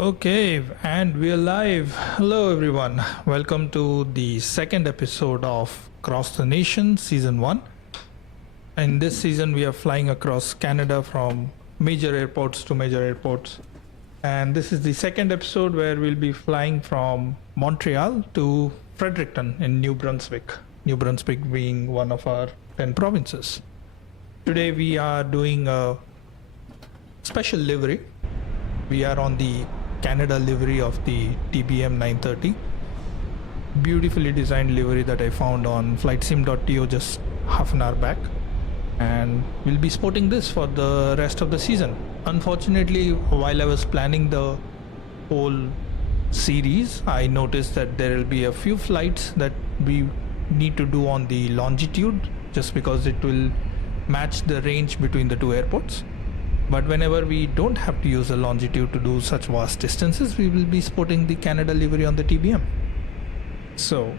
Okay, and we are live. Hello everyone, welcome to the second episode of Across the Nation Season 1. In this season we are flying across Canada from major airports to major airports. And this is the second episode where we'll be flying from Montreal to Fredericton in New Brunswick. New Brunswick being one of our 10 provinces. Today we are doing a special livery. We are on the Canada livery of the TBM-930. Beautifully designed livery that I found on flightsim.to just half an hour back. And we'll be sporting this for the rest of the season. Unfortunately, while I was planning the whole series, I noticed that there will be a few flights that we need to do on the longitude just because it will match the range between the two airports. But whenever we don't have to use a longitude to do such vast distances, we will be sporting the Canada livery on the TBM. So,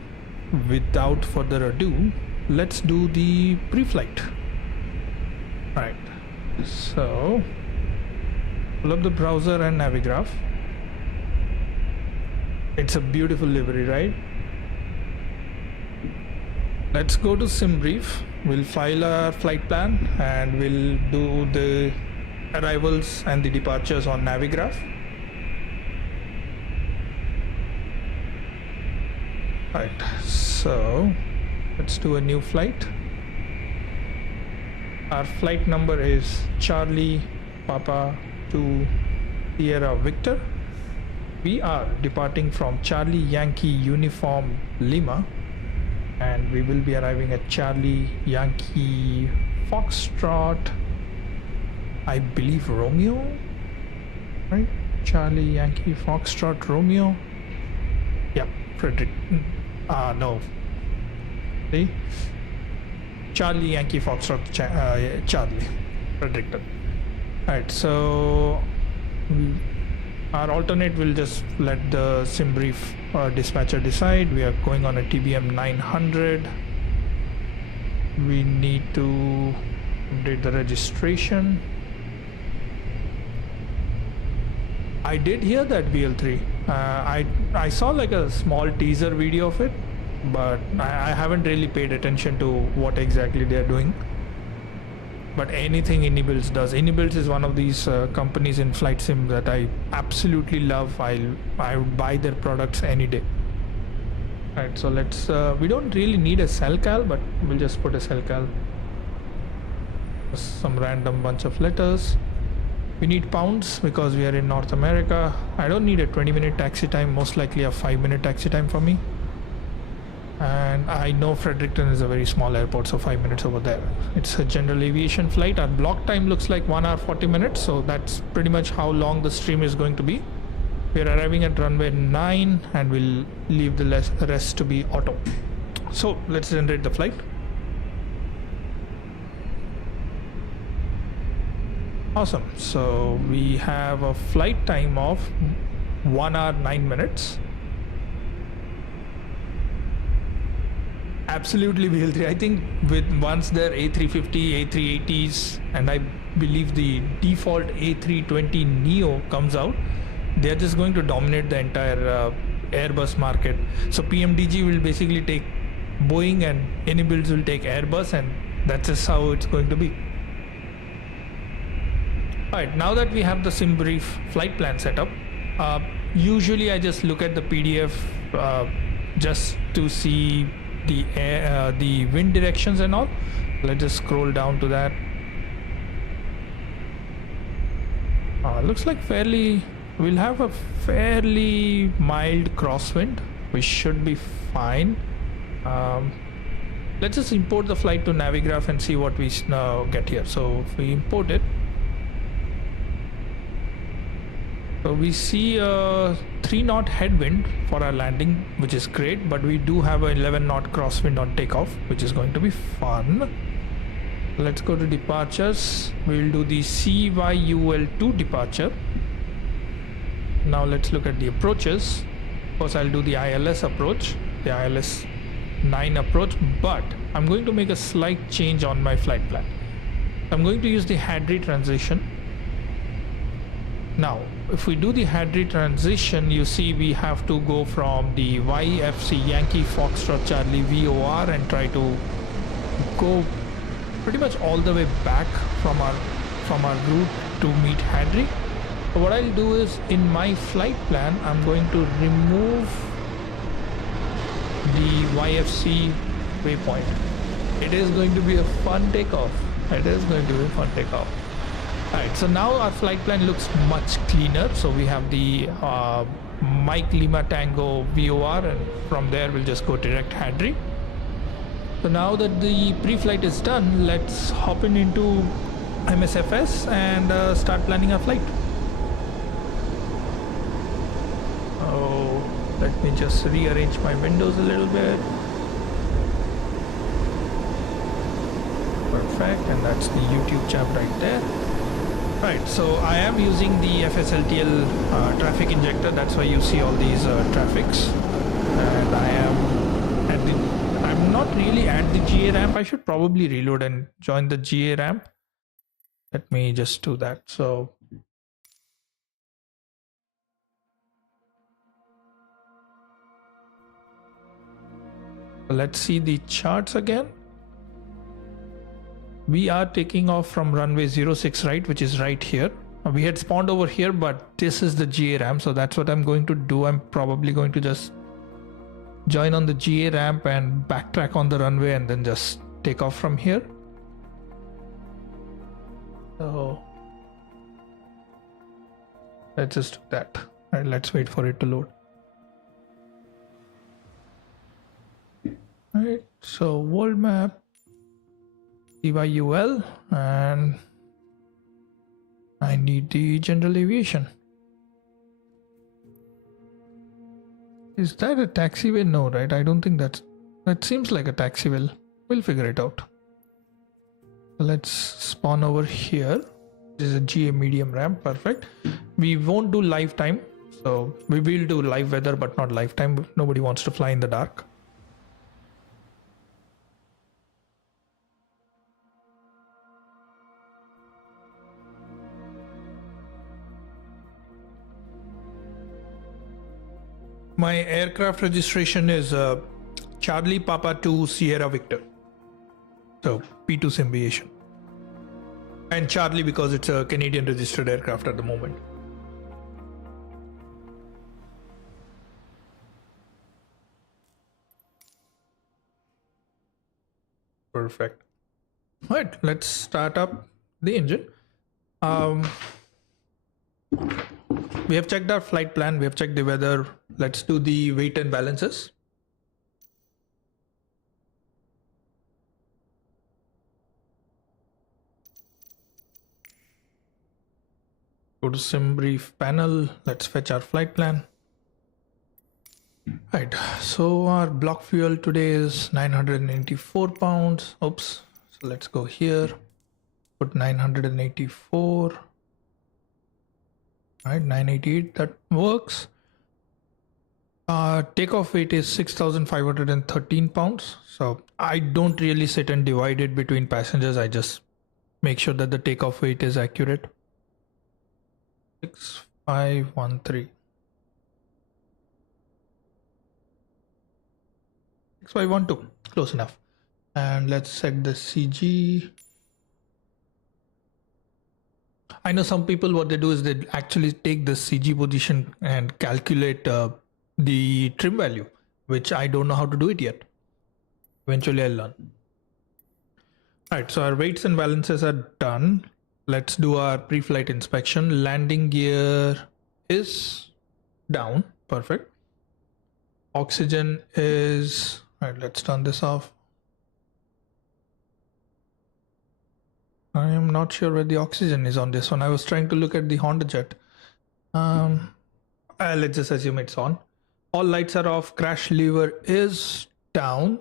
without further ado, let's do the pre-flight. Right, so pull up the browser and Navigraph. It's a beautiful livery, right? Let's go to Simbrief. We'll file our flight plan and we'll do the arrivals and the departures on Navigraph. Right, so let's do a new flight. Our flight number is Charlie Papa to Sierra Victor. We are departing from Charlie Yankee Uniform Lima and we will be arriving at Charlie Yankee Foxtrot, I believe Romeo, right? Charlie Yankee Foxtrot Romeo. Yeah, Frederick. No. See? Charlie Yankee Foxtrot Charlie. Fredericton. Alright, so our alternate will just let the Simbrief dispatcher decide. We are going on a TBM-900. We need to update the registration. I did hear that VL3. I saw like a small teaser video of it, but I haven't really paid attention to what exactly they're doing. But anything Anybuilds does. Anybuilds is one of these companies in flight sim that I absolutely love. I would buy their products any day. Right, so let's we don't really need a cell cal, but we'll just put a cell cal. Some random bunch of letters. We need pounds because we are in North America. I don't need a 20-minute taxi time, most likely a 5-minute taxi time for me. And I know Fredericton is a very small airport, so 5 minutes over there. It's a general aviation flight. Our block time looks like 1 hour 40 minutes, so that's pretty much how long the stream is going to be. We are arriving at runway 9 and we'll leave the rest to be auto. So let's generate the flight. Awesome. So we have a flight time of 1 hour 9 minutes. Absolutely VL3. I think with once their A350, A380s, and I believe the default A320 Neo comes out, they're just going to dominate the entire Airbus market. So PMDG will basically take Boeing and Anybuilds will take Airbus, and that's just how it's going to be. Alright, now that we have the Simbrief flight plan set up, usually I just look at the PDF just to see the wind directions and all. Let's just scroll down to that. Looks like we'll have a fairly mild crosswind, which should be fine. Let's just import the flight to Navigraph and see what we get here. So if we import it, so we see a 3-knot headwind for our landing, which is great, but we do have an 11-knot crosswind on takeoff, which is going to be fun. Let's go to departures. We'll do the CYUL-2 departure. Now let's look at the approaches. First I'll do the ILS approach, the ILS 9 approach, but I'm going to make a slight change on my flight plan. I'm going to use the Hadri transition. Now if we do the Hadri transition, you see we have to go from the YFC Yankee Foxtrot Charlie VOR and try to go pretty much all the way back from our route to meet Hadri. So what I'll do is, in my flight plan, I'm going to remove the YFC waypoint. It is going to be a fun takeoff. It is going to be a fun takeoff. Alright, so now our flight plan looks much cleaner. So we have the Mike Lima Tango VOR, and from there we'll just go direct Hadri. So now that the pre-flight is done, let's hop into MSFS and start planning our flight. Oh, let me just rearrange my windows a little bit. Perfect, and that's the YouTube chat right there. Right, so I am using the FSLTL traffic injector. That's why you see all these traffics, and I'm not really at the GA ramp. I should probably reload and join the GA ramp. Let me just do that. So let's see the charts again. We are taking off from runway 06 right, which is right here. We had spawned over here, but this is the GA ramp, so that's what I'm going to do. I'm probably going to just join on the GA ramp and backtrack on the runway and then just take off from here. So let's just do that. All right, let's wait for it to load. All right, so world map, CYUL, and I need the general aviation. Is that a taxiway? No, right? I don't think that seems like a taxiway. We'll figure it out. Let's spawn over here. This is a GA medium ramp. Perfect. We won't do live time. So we will do live weather, but not lifetime. Nobody wants to fly in the dark. My aircraft registration is Charlie Papa 2 Sierra Victor. So P2 Symbiation. And Charlie because it's a Canadian registered aircraft at the moment. Perfect. All right, let's start up the engine. We have checked our flight plan. We have checked the weather. Let's do the weight and balances. Go to Simbrief panel. Let's fetch our flight plan. Right, so our block fuel today is 984 pounds. Oops, so let's go here, put 984. Right, 988, that works. Takeoff weight is 6,513 pounds. So I don't really sit and divide it between passengers. I just make sure that the takeoff weight is accurate. 6513. 6512, close enough. And let's set the CG. I know some people, what they do is they actually take the CG position and calculate the trim value, which I don't know how to do it yet. Eventually I'll learn. All right, so our weights and balances are done. Let's do our pre-flight inspection. Landing gear is down. Perfect. Oxygen is, all right, let's turn this off. I am not sure where the oxygen is on this one. I was trying to look at the Honda jet. Let's just assume it's on. All lights are off. Crash lever is down.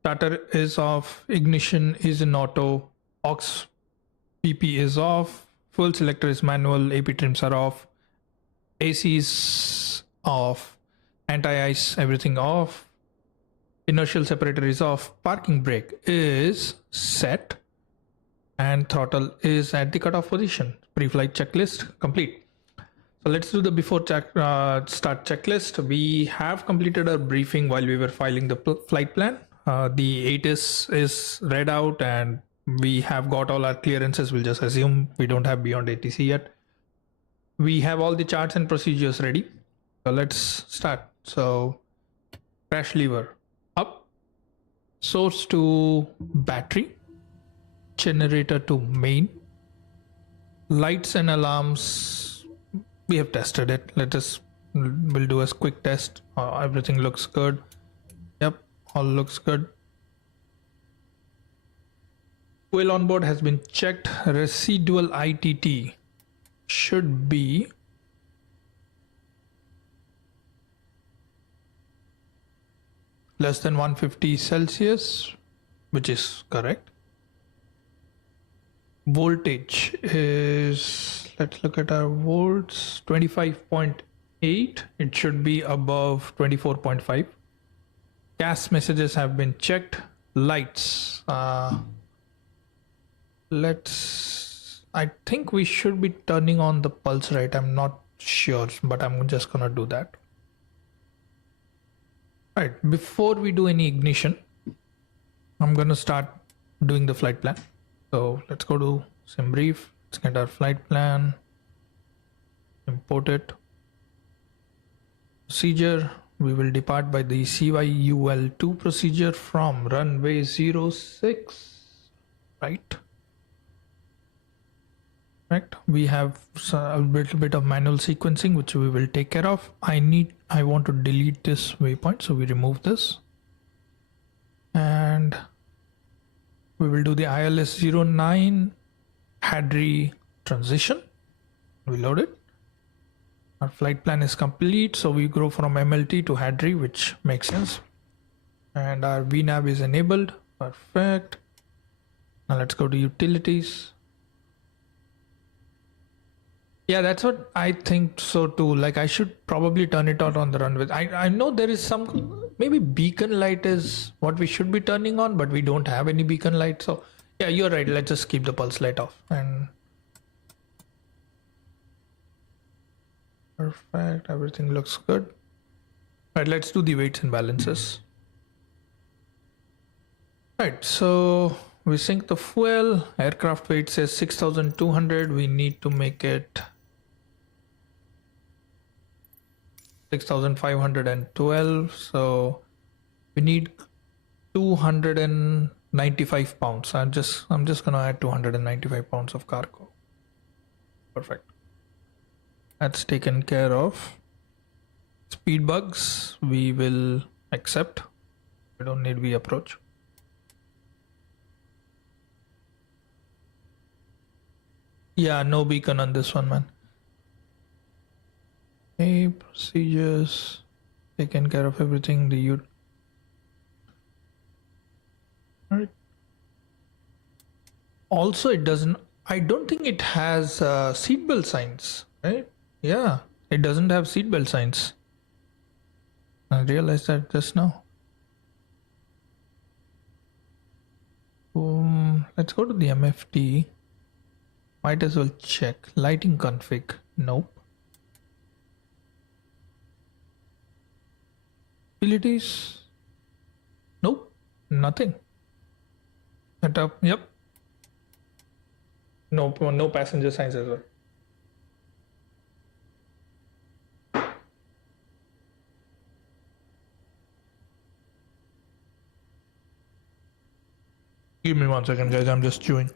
Starter is off. Ignition is in auto. Aux PP is off. Fuel selector is manual. AP trims are off. AC is off. Anti-ice, everything off. Inertial separator is off. Parking brake is set. And throttle is at the cutoff position. Pre-flight checklist complete. So let's do the before start checklist. We have completed our briefing while we were filing the flight plan. The ATIS is read out and we have got all our clearances. We'll just assume we don't have beyond ATC yet. We have all the charts and procedures ready. So let's start. So crash lever up, source to battery, generator to main, lights and alarms. We have tested it. We'll do a quick test. Everything looks good. Yep, all looks good. Fuel on board has been checked. Residual ITT should be less than 150 Celsius, which is correct. Voltage is, let's look at our volts, 25.8. It should be above 24.5. Gas messages have been checked. Lights, I think we should be turning on the pulse rate. I'm not sure, but I'm just gonna do that. All right, before we do any ignition, I'm gonna start doing the flight plan. So let's go to Simbrief. Let's get our flight plan, import it. Procedure, we will depart by the CYUL-2 procedure from runway 06, right? Correct. We have a little bit of manual sequencing, which we will take care of. I want to delete this waypoint, so we remove this. And we will do the ILS-09 Hadri transition. Reload it. Our flight plan is complete, so we go from MLT to Hadri, which makes sense. And our VNAV is enabled. Perfect. Now let's go to utilities. Yeah, that's what I think so too. Like I should probably turn it on the runway. I know there is some, maybe beacon light is what we should be turning on, but we don't have any beacon light. So yeah, you're right. Let's just keep the pulse light off and perfect. Everything looks good. All right, let's do the weights and balances. Right, so we sink the fuel. Aircraft weight says 6,200. We need to make it 6,512. So we need 295 pounds. I'm just gonna add 295 pounds of cargo. Perfect. That's taken care of. Speed bugs we will accept. We don't need we approach. Yeah, no beacon on this one, man. Okay, procedures, taken care of everything. The Alright. Also, it doesn't. I don't think it has seatbelt signs, right? Yeah, it doesn't have seatbelt signs. I realized that just now. Let's go to the MFT. Might as well check. Lighting config. Nope. Utilities. Nope. Nothing. Setup. Yep. No passenger signs as well. Give me 1 second, guys. I'm just chewing.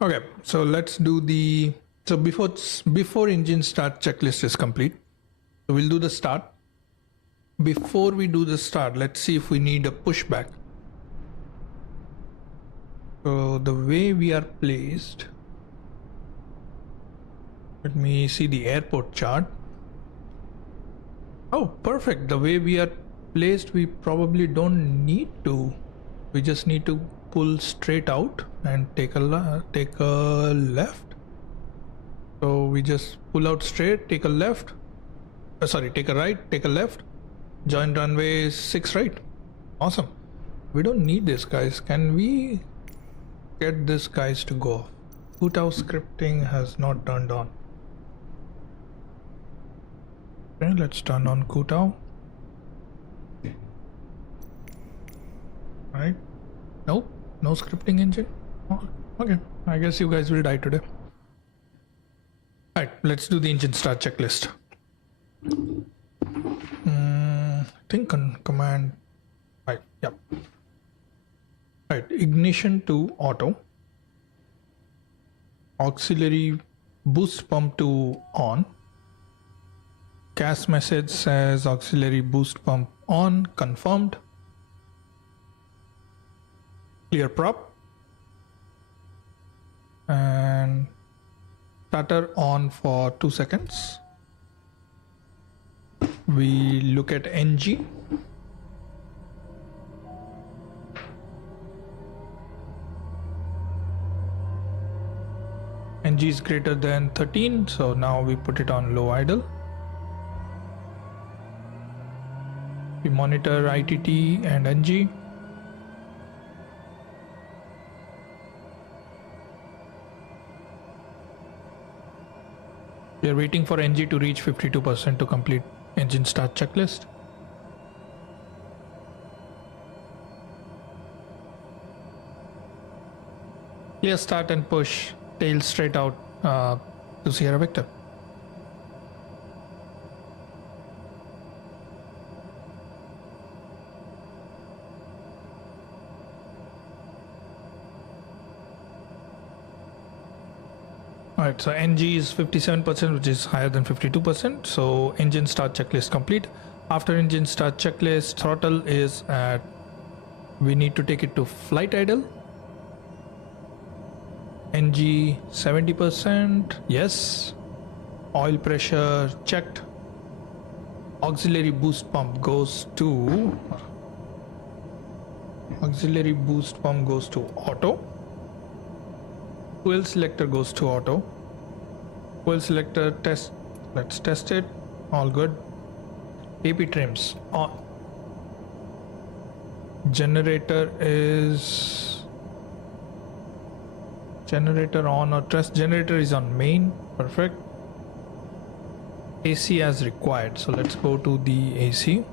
Okay, so let's do the, so before engine start checklist is complete, so we'll do the start. Before we do the start, let's see if we need a pushback. So the way we are placed, let me see the airport chart. Oh, perfect. The way we are placed, we probably don't need to. We just need to pull straight out and take a left. So we just pull out straight, take a left. Sorry, take a right, take a left. Join runway 6 right. Awesome. We don't need this, guys. Can we get this guys to go? Kutao scripting has not turned on. Okay, let's turn on Kutao. Right. Nope, no scripting engine. Oh, okay, I guess you guys will die today. Alright, let's do the engine start checklist. I think on command 5. Yep. Right, ignition to auto. Auxiliary boost pump to on. CAS message says auxiliary boost pump on, confirmed. Clear prop. And starter on for 2 seconds. We look at NG. NG is greater than 13, so now we put it on low idle. We monitor ITT and NG. We are waiting for NG to reach 52% to complete engine start checklist. Clear start and push tail straight out to Sierra Victor. Alright, so NG is 57%, which is higher than 52%. So engine start checklist complete. After engine start checklist, throttle is at, we need to take it to flight idle. NG 70%, yes. Oil pressure checked. Auxiliary boost pump goes to auto. Fuel selector goes to auto. Fuel selector test. Let's test it. All good. AP trims on. Generator on or test. Generator is on main. Perfect. AC as required. So let's go to the AC.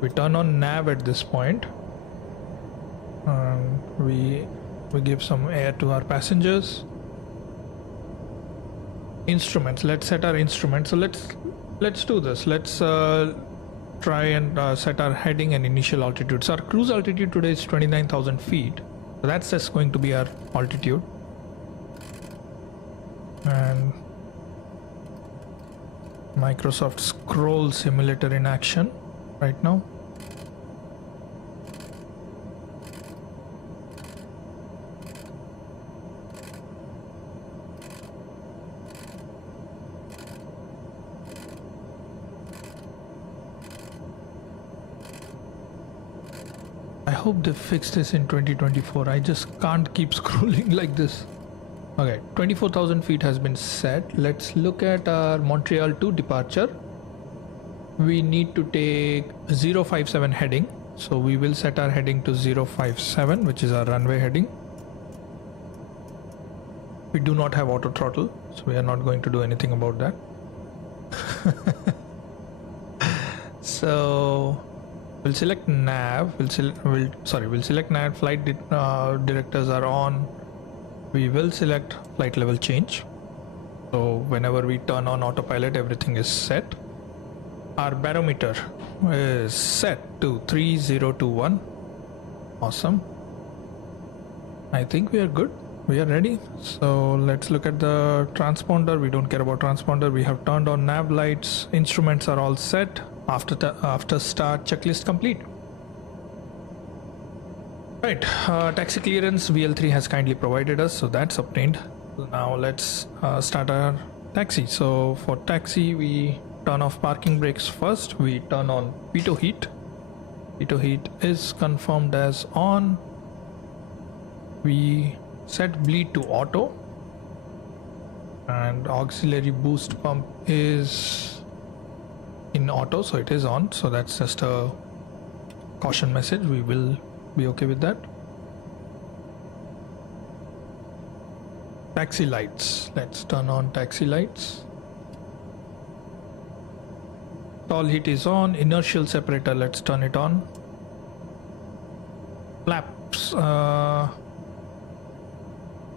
We turn on nav at this point. We give some air to our passengers. Instruments. Let's set our instruments. So let's do this. Let's try and set our heading and initial altitude. So our cruise altitude today is 29,000 feet. So that's just going to be our altitude. And Microsoft Scroll Simulator in action right now. I hope they fix this in 2024. I just can't keep scrolling like this. Okay, 24,000 feet has been set. Let's look at our Montreal to departure. We need to take 057 heading. So we will set our heading to 057, which is our runway heading. We do not have auto throttle, so we are not going to do anything about that. So we'll select nav. We'll select nav. Flight directors are on. We will select flight level change. So whenever we turn on autopilot, everything is set. Our barometer is set to 3021. Awesome. I think we are good. We are ready. So let's look at the transponder. We don't care about transponder. We have turned on nav lights. Instruments are all set. After start, checklist complete. Right, taxi clearance VL3 has kindly provided us, so that's obtained. Now let's start our taxi. So for taxi, we turn off parking brakes first. We turn on pitot heat. Pitot heat is confirmed as on. We set bleed to auto, and auxiliary boost pump is in auto, so it is on. So that's just a caution message. We will be okay with that. Taxi lights. Let's turn on taxi lights. Stall heat is on. Inertial separator, let's turn it on. Flaps.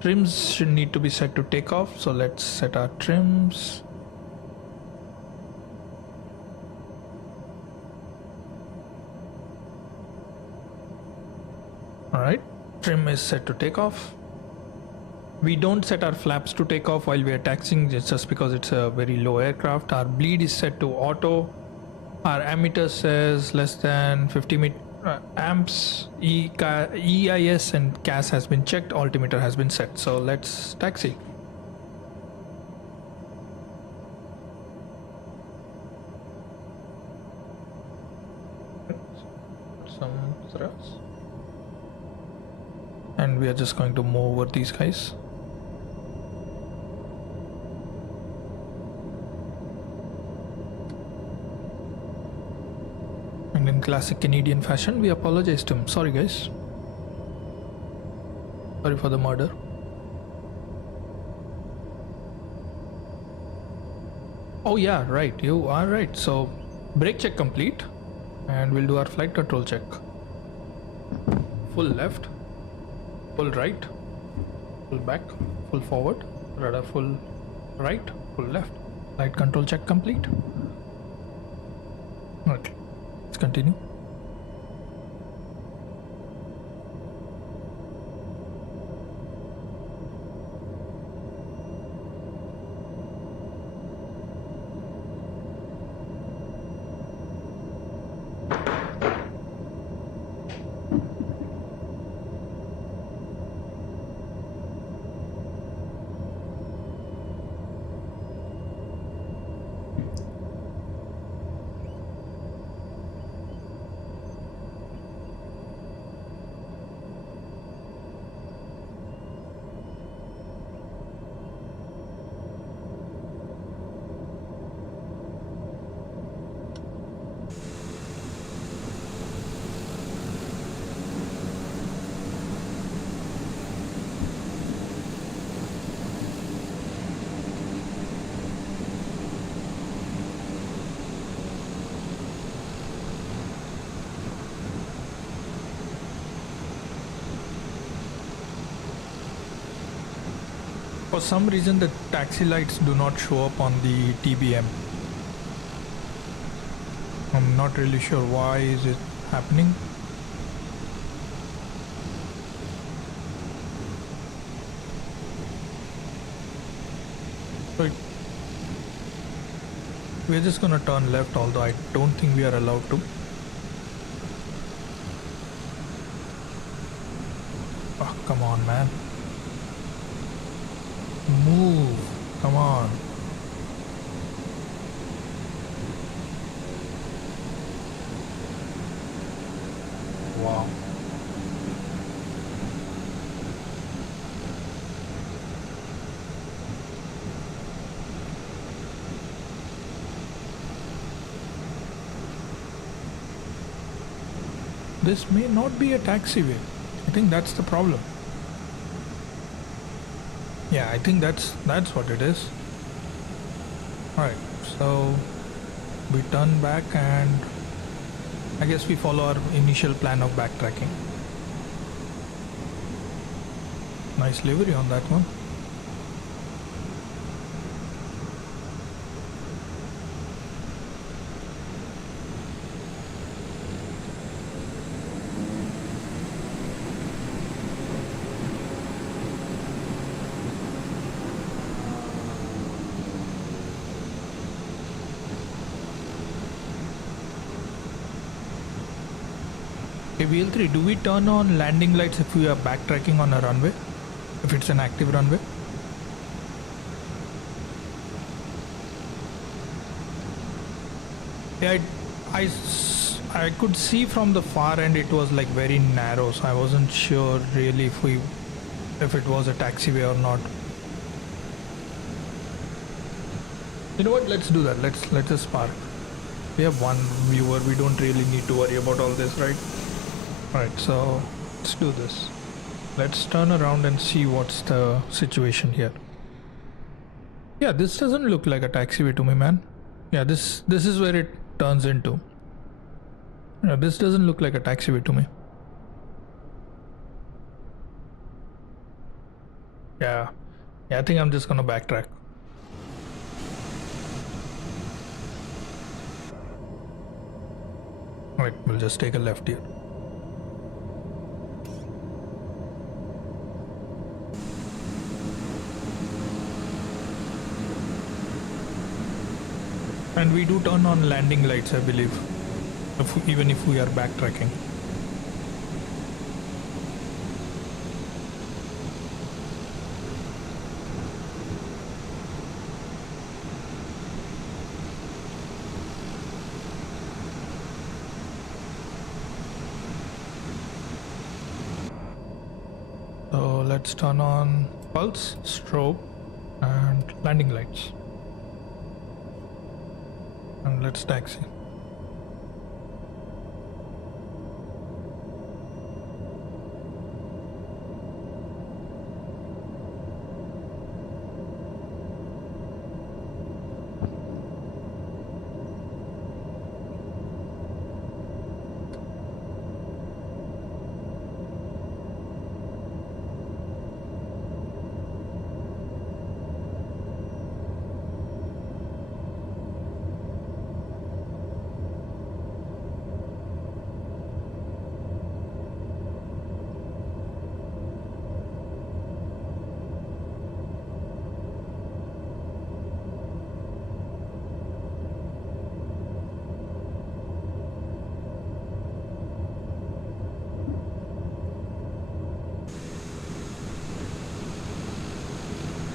Trims should need to be set to take off, so let's set our trims. Alright, trim is set to take off. We don't set our flaps to take off while we are taxiing, just because it's a very low aircraft. Our bleed is set to auto. Our ammeter says less than 50 amps. EIS and CAS has been checked. Altimeter has been set. So let's taxi. Some thrust. And we are just going to move over these guys. And in classic Canadian fashion, we apologize to him. Sorry guys. Sorry for the murder. Oh yeah, right, you are right. So brake check complete, and we'll do our flight control check. Full left, full right, full back, full forward, rudder full right, full left. Flight control check complete. Okay, let's continue. For some reason the taxi lights do not show up on the TBM. I'm not really sure why is it happening. So we're just gonna turn left, although I don't think we are allowed to. Oh, come on, man. Move. Come on. Wow. This may not be a taxiway. I think that's the problem. Yeah, I think that's what it is. Alright, so we turn back and I guess we follow our initial plan of backtracking. Nice livery on that one. Okay, VL3, do we turn on landing lights if we are backtracking on a runway? If it's an active runway? Yeah, I could see from the far end it was like very narrow, so I wasn't sure really if it was a taxiway or not. You know what? Let's do that. Let's just park. We have one viewer. We don't really need to worry about all this, right? Alright, so let's do this. Let's turn around and see what's the situation here. Yeah, this doesn't look like a taxiway to me, man. Yeah, this is where it turns into. Yeah, this doesn't look like a taxiway to me. Yeah, I think I'm just gonna backtrack. Alright, we'll just take a left here. And we do turn on landing lights, I believe, even if we are backtracking. So let's turn on pulse, strobe, and landing lights. And let's taxi.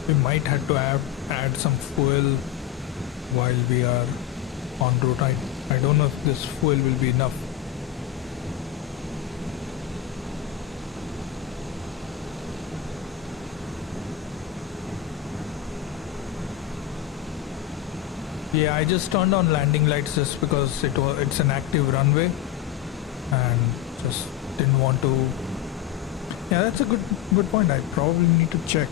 We might have to add some fuel while we are en route. I don't know if this fuel will be enough. Yeah, I just turned on landing lights just because it's an active runway and just didn't want to. Yeah, that's a good point. I probably need to check.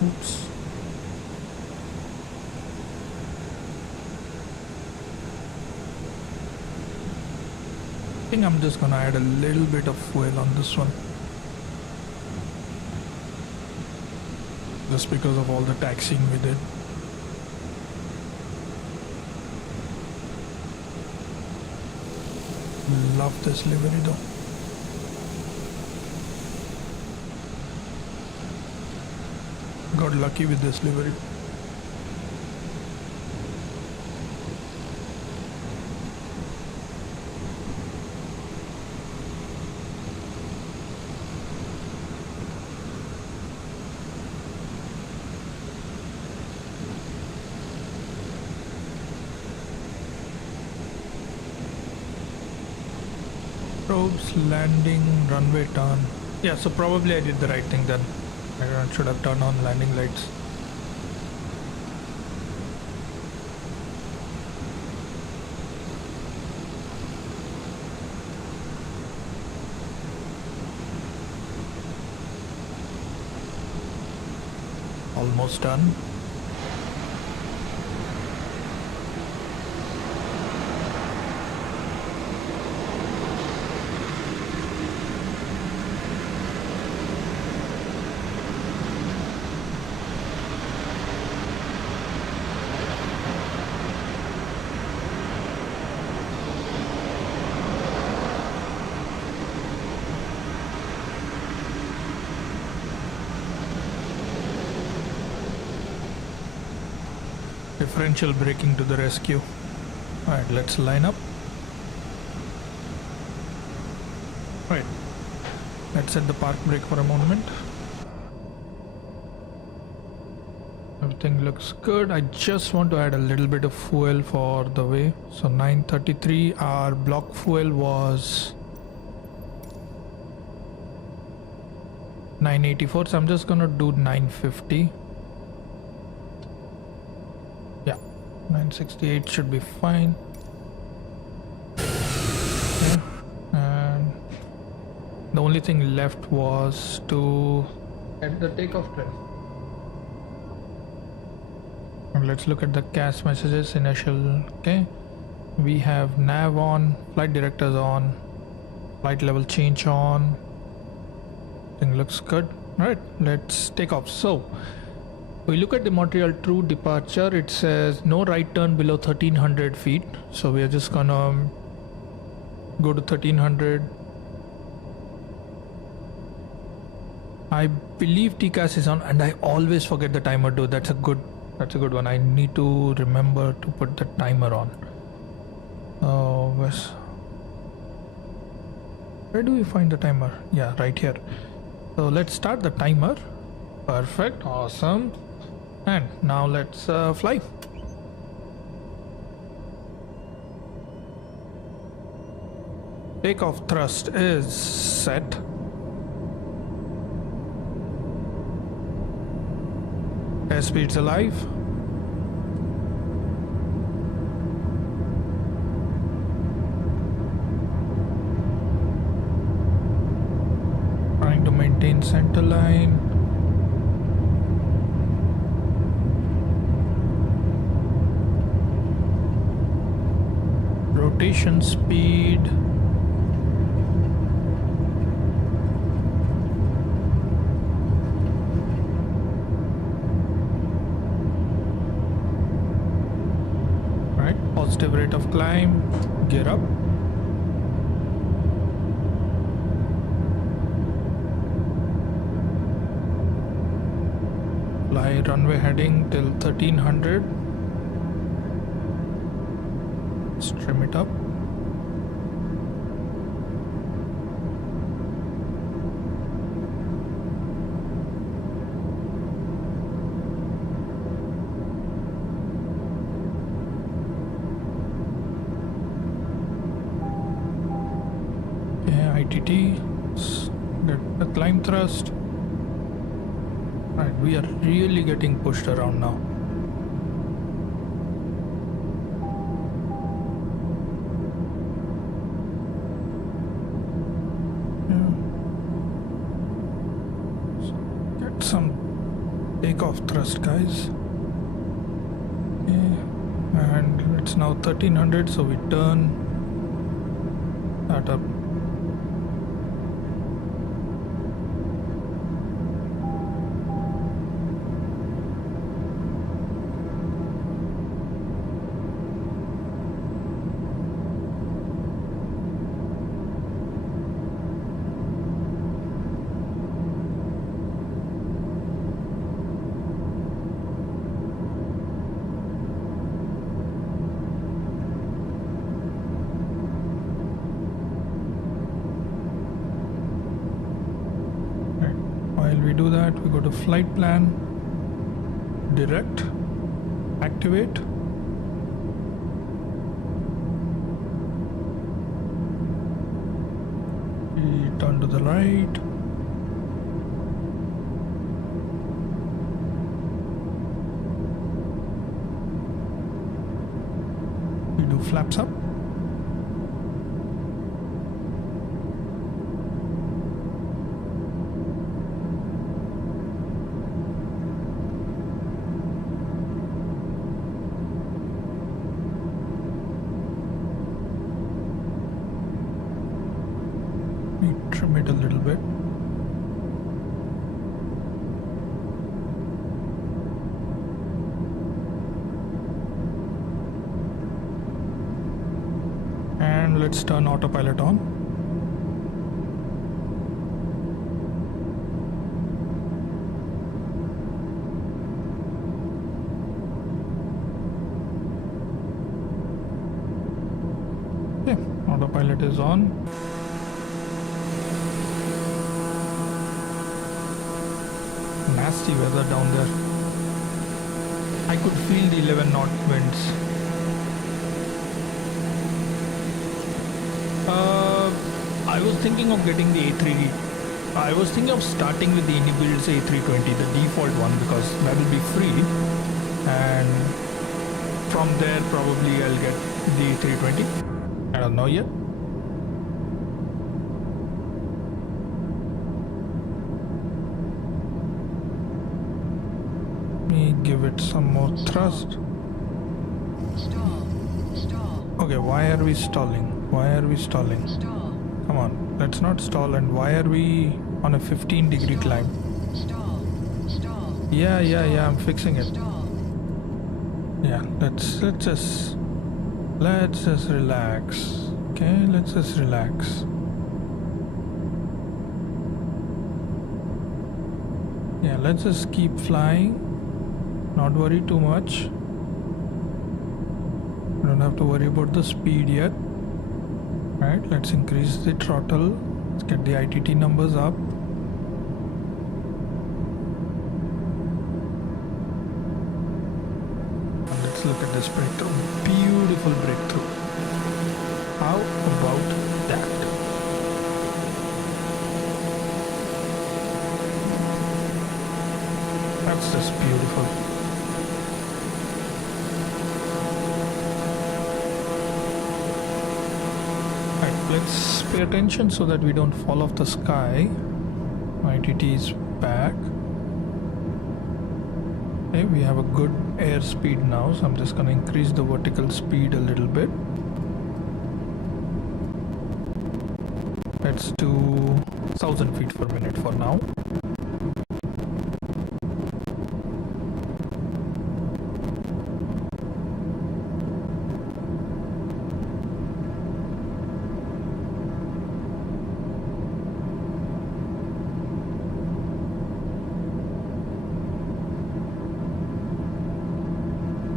Oops. I think I'm just gonna add a little bit of fuel on this one. Just because of all the taxiing we did. Love this livery though. Got lucky with this livery. Probes, landing, runway turn. Yeah, so probably I did the right thing then. I should have turned on landing lights. Almost done. Differential braking to the rescue. Alright, let's line up. Right, let's set the park brake for a moment. Everything looks good. I just want to add a little bit of fuel for the way. So 933, our block fuel was 984, so I'm just gonna do 950. 968 should be fine. Okay. And the only thing left was to add the takeoff trim. And let's look at the CAS messages. Initial. Okay, we have nav on, flight directors on, flight level change on. Thing looks good. All right, let's take off. So we look at the Montreal True departure. It says no right turn below 1300 feet. So we are just gonna go to 1300. I believe TCAS is on, and I always forget the timer though. That's a good one. I need to remember to put the timer on. Oh, where do we find the timer? Yeah, right here. So let's start the timer. Perfect, awesome. And now let's fly. Takeoff thrust is set. Airspeed's alive. Trying to maintain center line. Rotation speed. Right, positive rate of climb, gear up. Fly runway heading till 1300. Trim it up. Yeah, ITT. Get the climb thrust. Right, we are really getting pushed around now. Take off thrust, guys. Okay. And it's now 1300, so we turn that up. We do that, we go to flight plan, direct, activate. We turn to the right. We do flaps up. Trim it a little bit. And let's turn autopilot on. Okay, autopilot is on. Nasty weather down there. I could feel the 11 knot winds. I was thinking of getting the A3. I was thinking of starting with the inbuilt A320, the default one, because that will be free. And from there, probably I'll get the A320. I don't know yet. Give it some more thrust. Okay, why are we stalling? Why are we stalling? Come on, let's not stall. And why are we on a 15-degree climb? Yeah, I'm fixing it. Yeah, let's just relax. Okay, let's just relax. Yeah, let's just keep flying. Not worry too much. We don't have to worry about the speed yet. Right, let's increase the throttle. Let's get the ITT numbers up. And let's look at this breakthrough. Beautiful breakthrough. How about that? That's just beautiful. Let's pay attention so that we don't fall off the sky. ITT is back. Okay, we have a good airspeed now, so I'm just going to increase the vertical speed a little bit. Let's do 1000 feet per minute for now.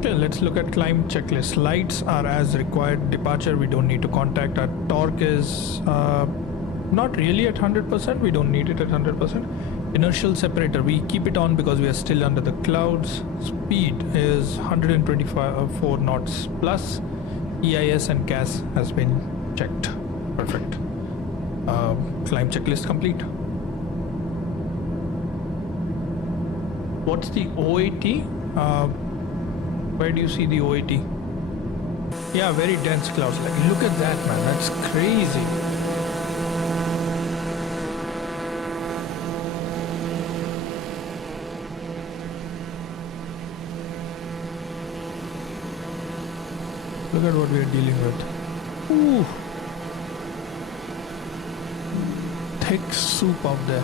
Okay, let's look at climb checklist. Lights are as required. Departure, we don't need to contact. Our torque is not really at 100%. We don't need it at 100%. Inertial separator, we keep it on because we are still under the clouds. Speed is 124 knots plus. EIS and CAS has been checked. Perfect. Climb checklist complete. What's the OAT? Where do you see the OAT? Yeah, very dense clouds. Like, look at that, man. That's crazy. Look at what we are dealing with. Ooh. Thick soup out there.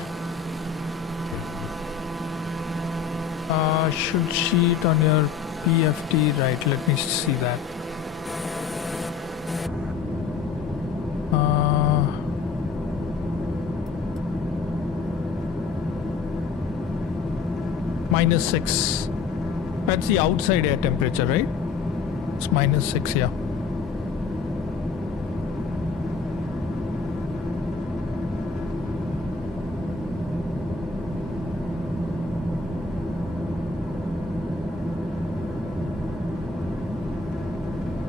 Should sheet on your PFT, right? Let me see that. -6. That's the outside air temperature, right? It's -6, yeah.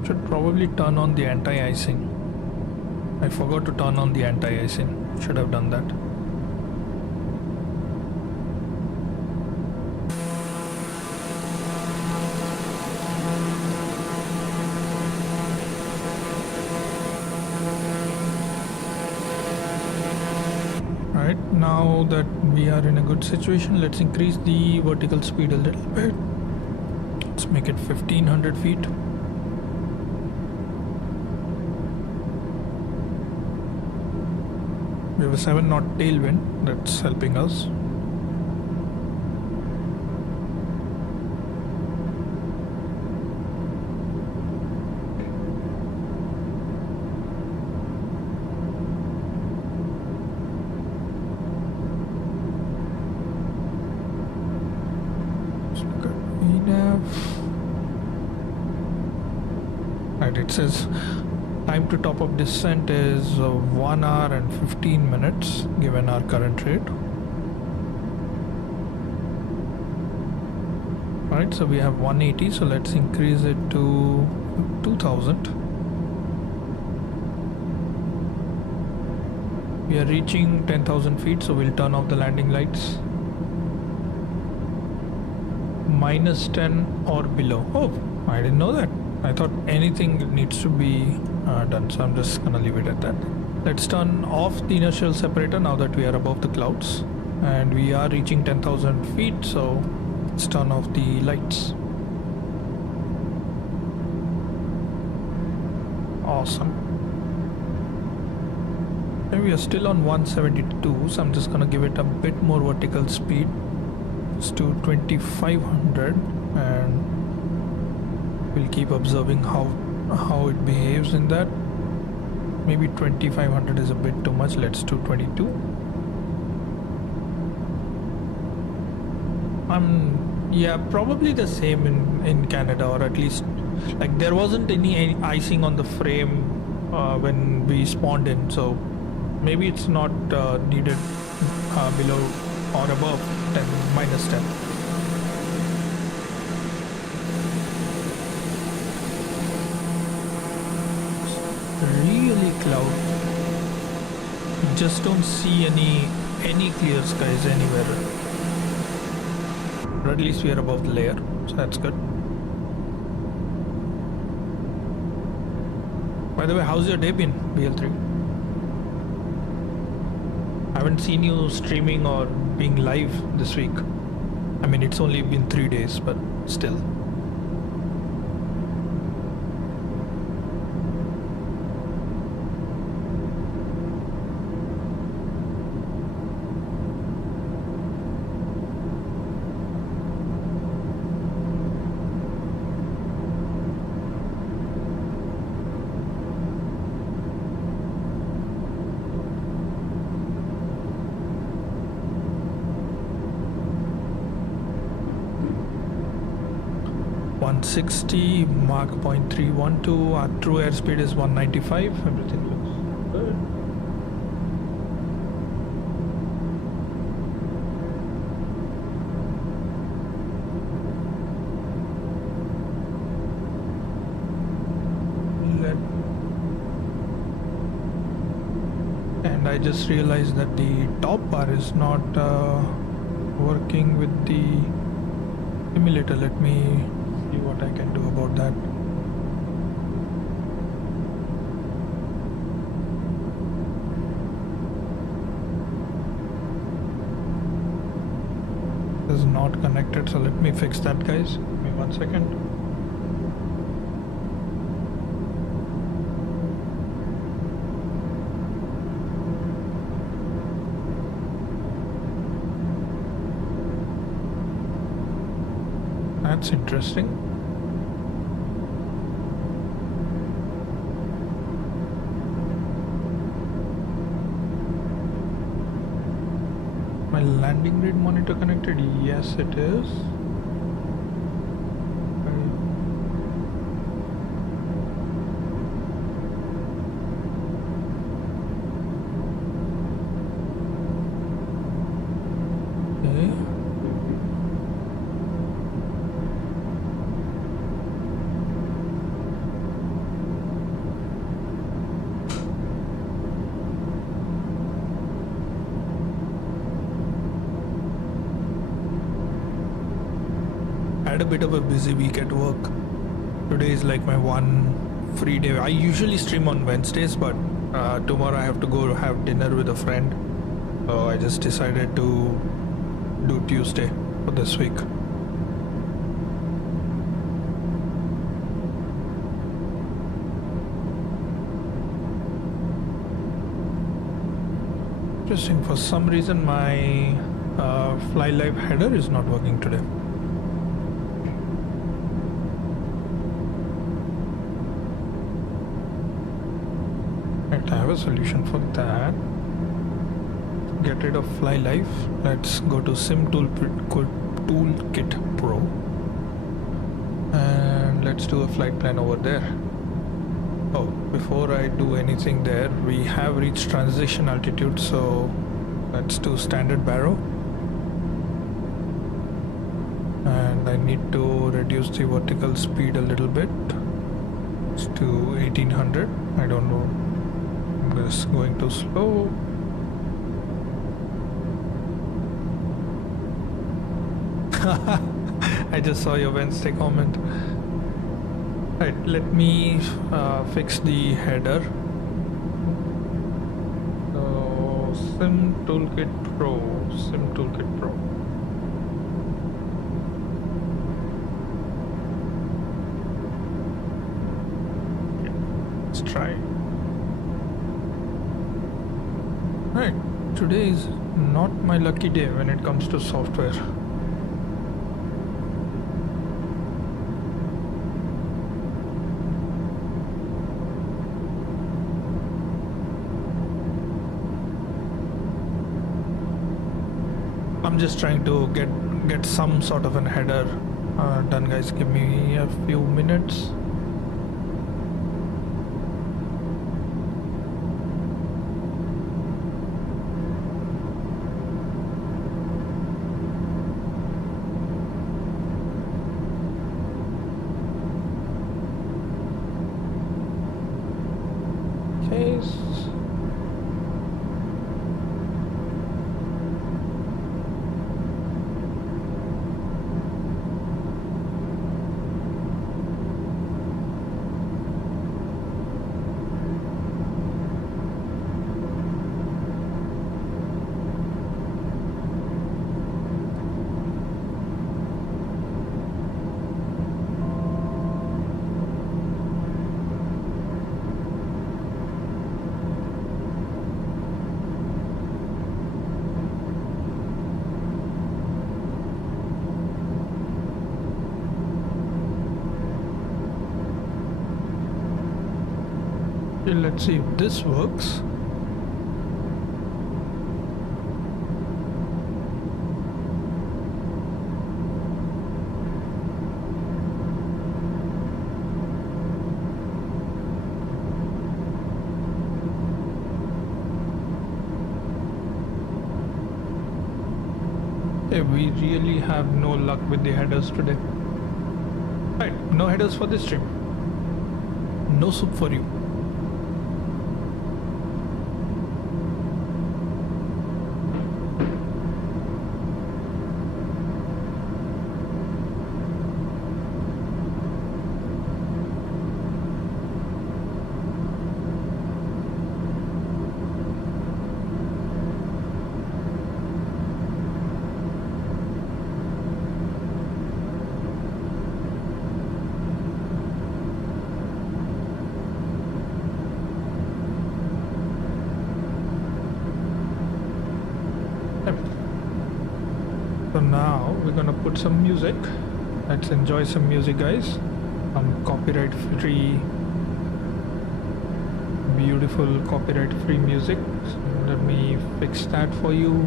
Should probably turn on the anti-icing. I forgot to turn on the anti-icing. Should have done that. Now that we are in a good situation, let's increase the vertical speed a little bit. Let's make it 1500 feet. We have a 7 knot tailwind that's helping us. It says time to top up descent is 1 hour and 15 minutes given our current rate. Right, so we have 180, so let's increase it to 2000. We are reaching 10,000 feet, so we'll turn off the landing lights. -10 or below. Oh, I didn't know that. I thought anything needs to be done, so I'm just gonna leave it at that. Let's turn off the inertial separator now that we are above the clouds, and we are reaching 10,000 feet, so let's turn off the lights. Awesome. And we are still on 172, so I'm just gonna give it a bit more vertical speed. It's to 2500, and we'll keep observing how it behaves in that. Maybe 2500 is a bit too much. Let's do 22. Yeah, probably the same in Canada, or at least like there wasn't any icing on the frame when we spawned in, so maybe it's not needed below or above 10, -10. Really cloud. Just don't see any clear skies anywhere. Or at least we are above the layer, so that's good. By the way, how's your day been, BL3? I haven't seen you streaming or being live this week. I mean, it's only been 3 days, but still. .60, Mach 0.312, our true airspeed is 195, everything looks good. And I just realized that the top bar is not working with the simulator. Let me see what I can do about that. This is not connected, so let me fix that, guys. Give me 1 second. That's interesting. My landing grid monitor connected? Yes, it is. Had a bit of a busy week at work. Today is like my one free day. I usually stream on Wednesdays, but tomorrow I have to go have dinner with a friend. So I just decided to do Tuesday for this week. Interesting. For some reason, my Fly Live header is not working today. I have a solution for that. Get rid of Fly Live. Let's go to Sim Toolkit Pro and let's do a flight plan over there. Oh, before I do anything there, we have reached transition altitude, so let's do standard barrow. And I need to reduce the vertical speed a little bit. It's to 1800. I don't know. This going too slow. I just saw your Wednesday comment. Right, let me fix the header. So Sim Toolkit Pro. Okay, let's try. Right, today is not my lucky day when it comes to software. I'm just trying to get some sort of an header done, guys. Give me a few minutes. Let's see if this works. Okay, we really have no luck with the headers today. Right, no headers for this stream. No soup for you. So now we're gonna put some music. Let's enjoy some music, guys. Some copyright free, beautiful copyright free music. So let me fix that for you.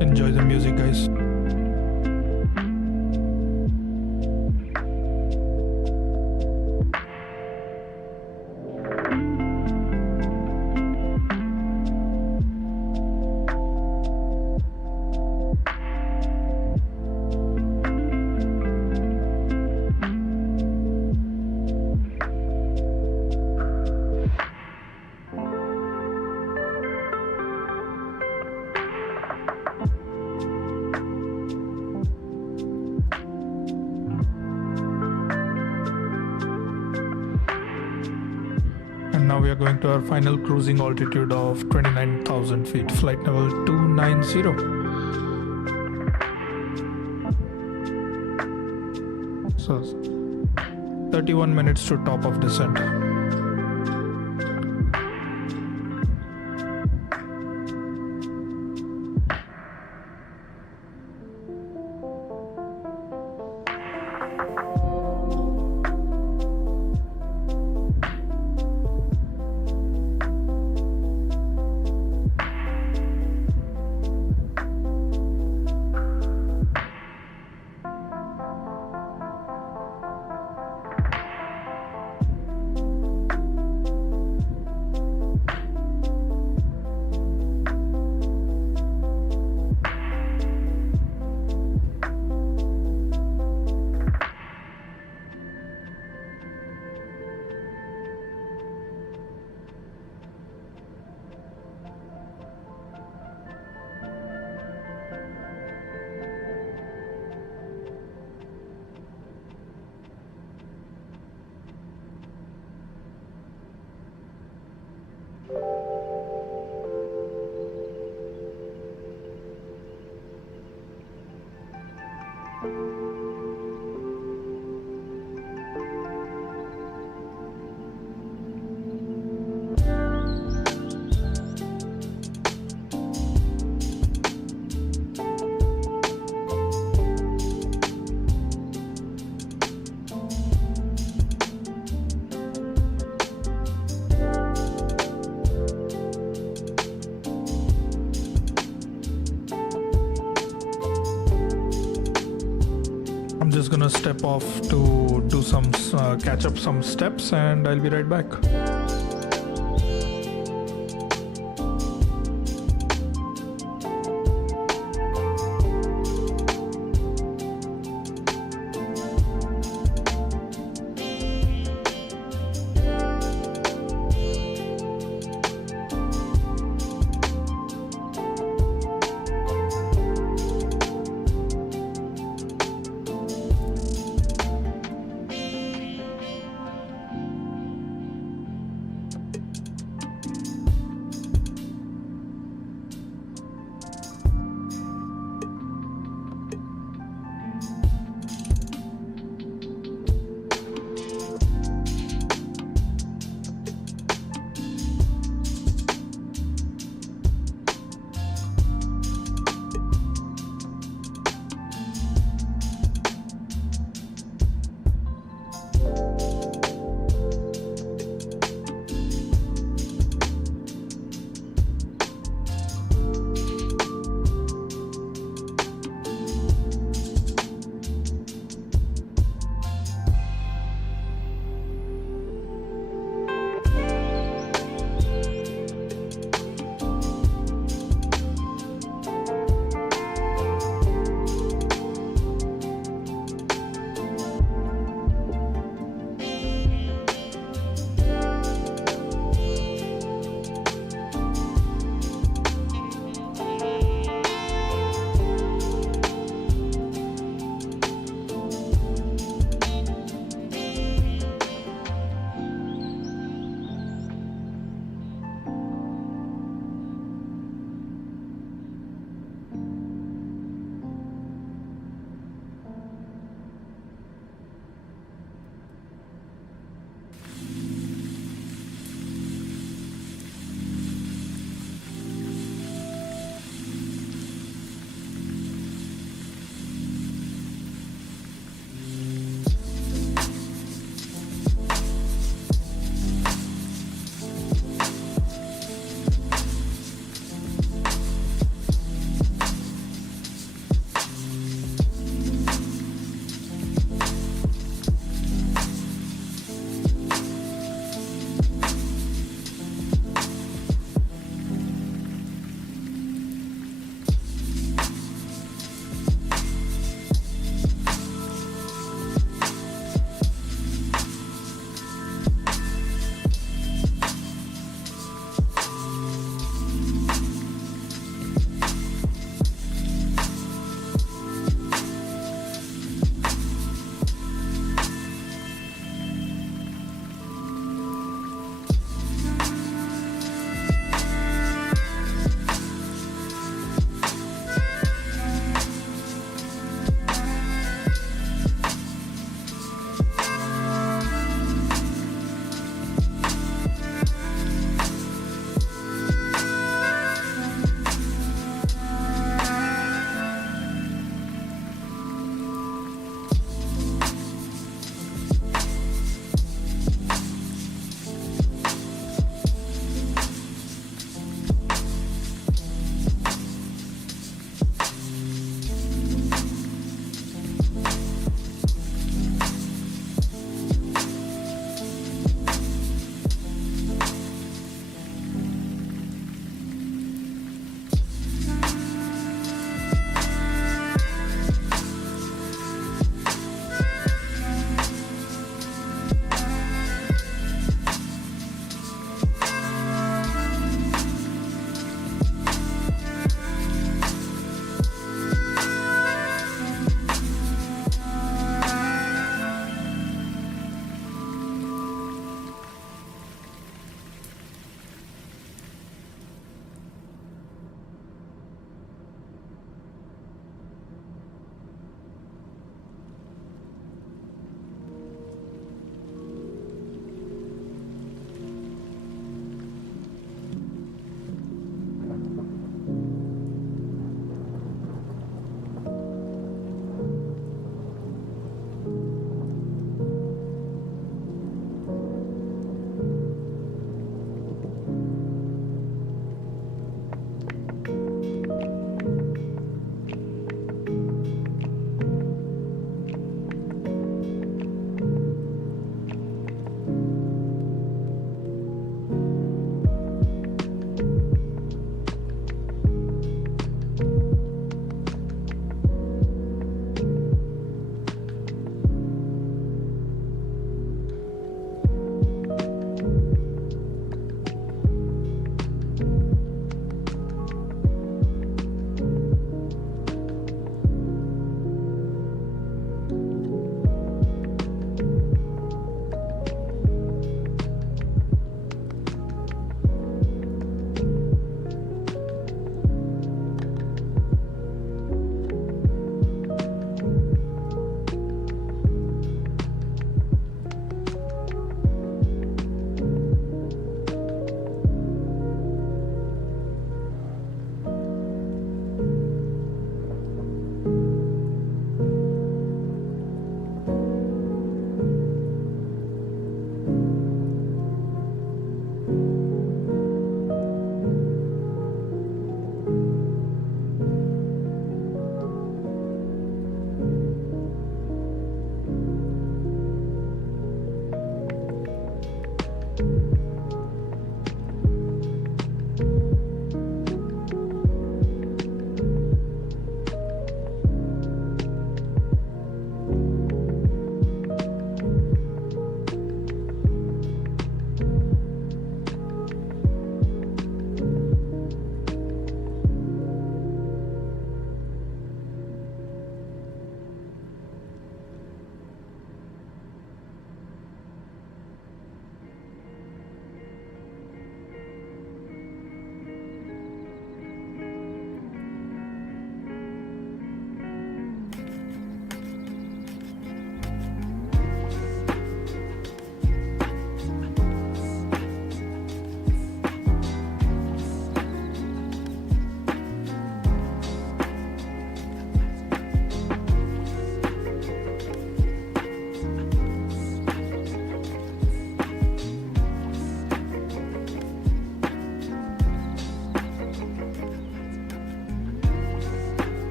Enjoy the music, guys. And now we are going to our final cruising altitude of 29,000 feet, flight level 290. So 31 minutes to top of descent. Just gonna step off to do some catch up some steps, and I'll be right back.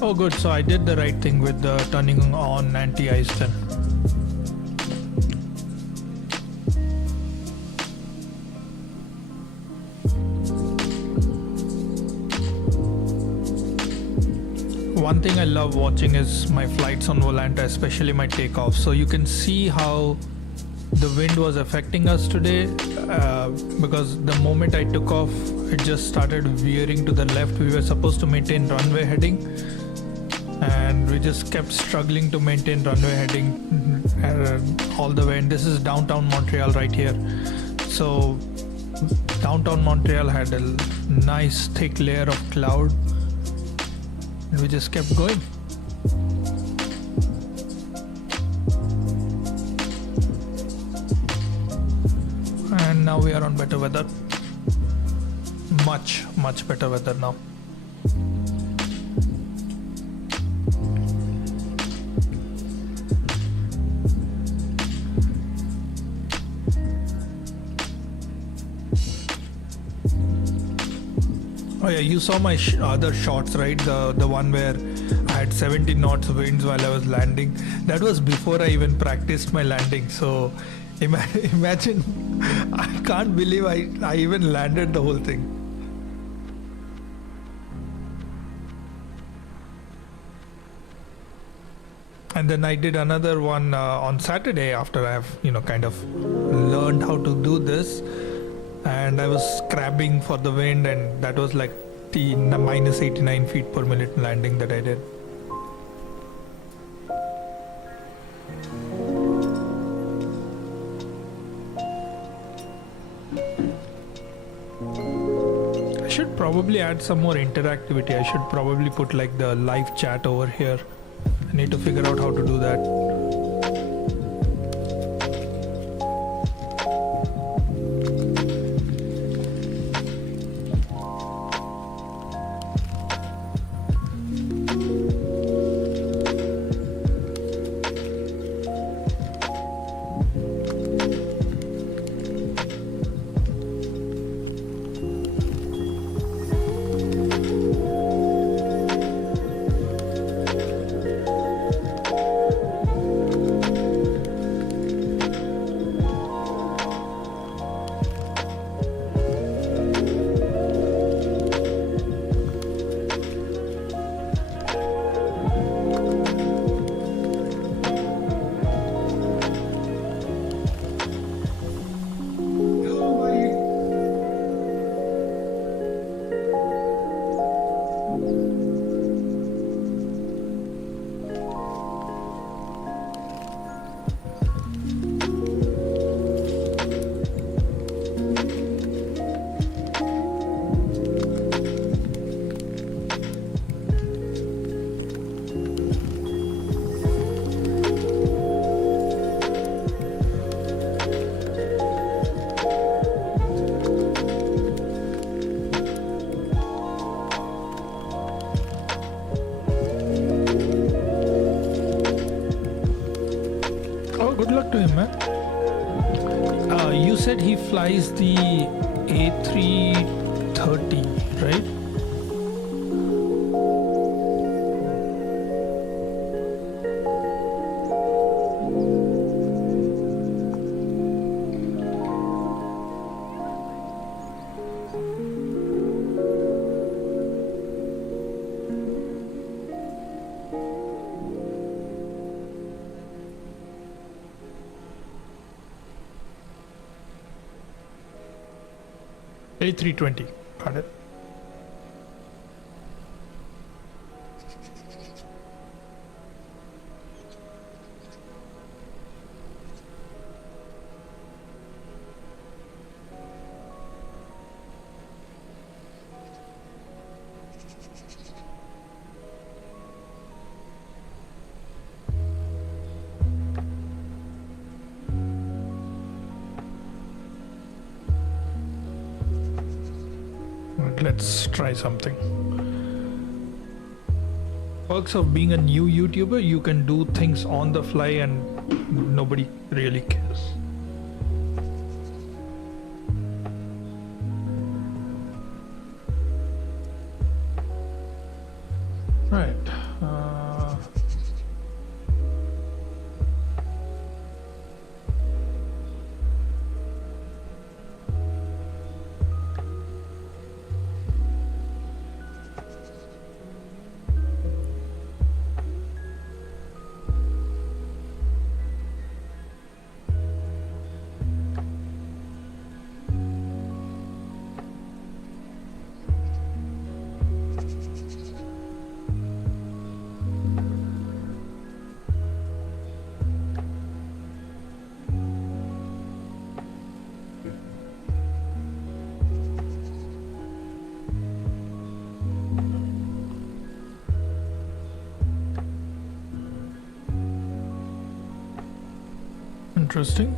Oh good, so I did the right thing with the turning on anti-ice then. One thing I love watching is my flights on Volanta, especially my takeoff. So you can see how the wind was affecting us today because the moment I took off, it just started veering to the left. We were supposed to maintain runway heading and we just kept struggling to maintain runway heading all the way. And this is downtown Montreal right here. So downtown Montreal had a nice thick layer of cloud and we just kept going. And now we are on better weather. Much better weather now. Oh yeah, you saw my other shots, right? The one where I had 70 knots winds while I was landing. That was before I even practiced my landing. So imagine, I can't believe I even landed the whole thing. And then I did another one on Saturday after I have, kind of learned how to do this. And I was crabbing for the wind, and that was like the minus 89 feet per minute landing that I did. I should probably add some more interactivity. I should probably put like the live chat over here. I need to figure out how to do that. Good luck to him, man. You said he flies the A330, right? A320, got it. Let's try something. Perks of being a new YouTuber, you can do things on the fly and nobody really cares. Right. Interesting.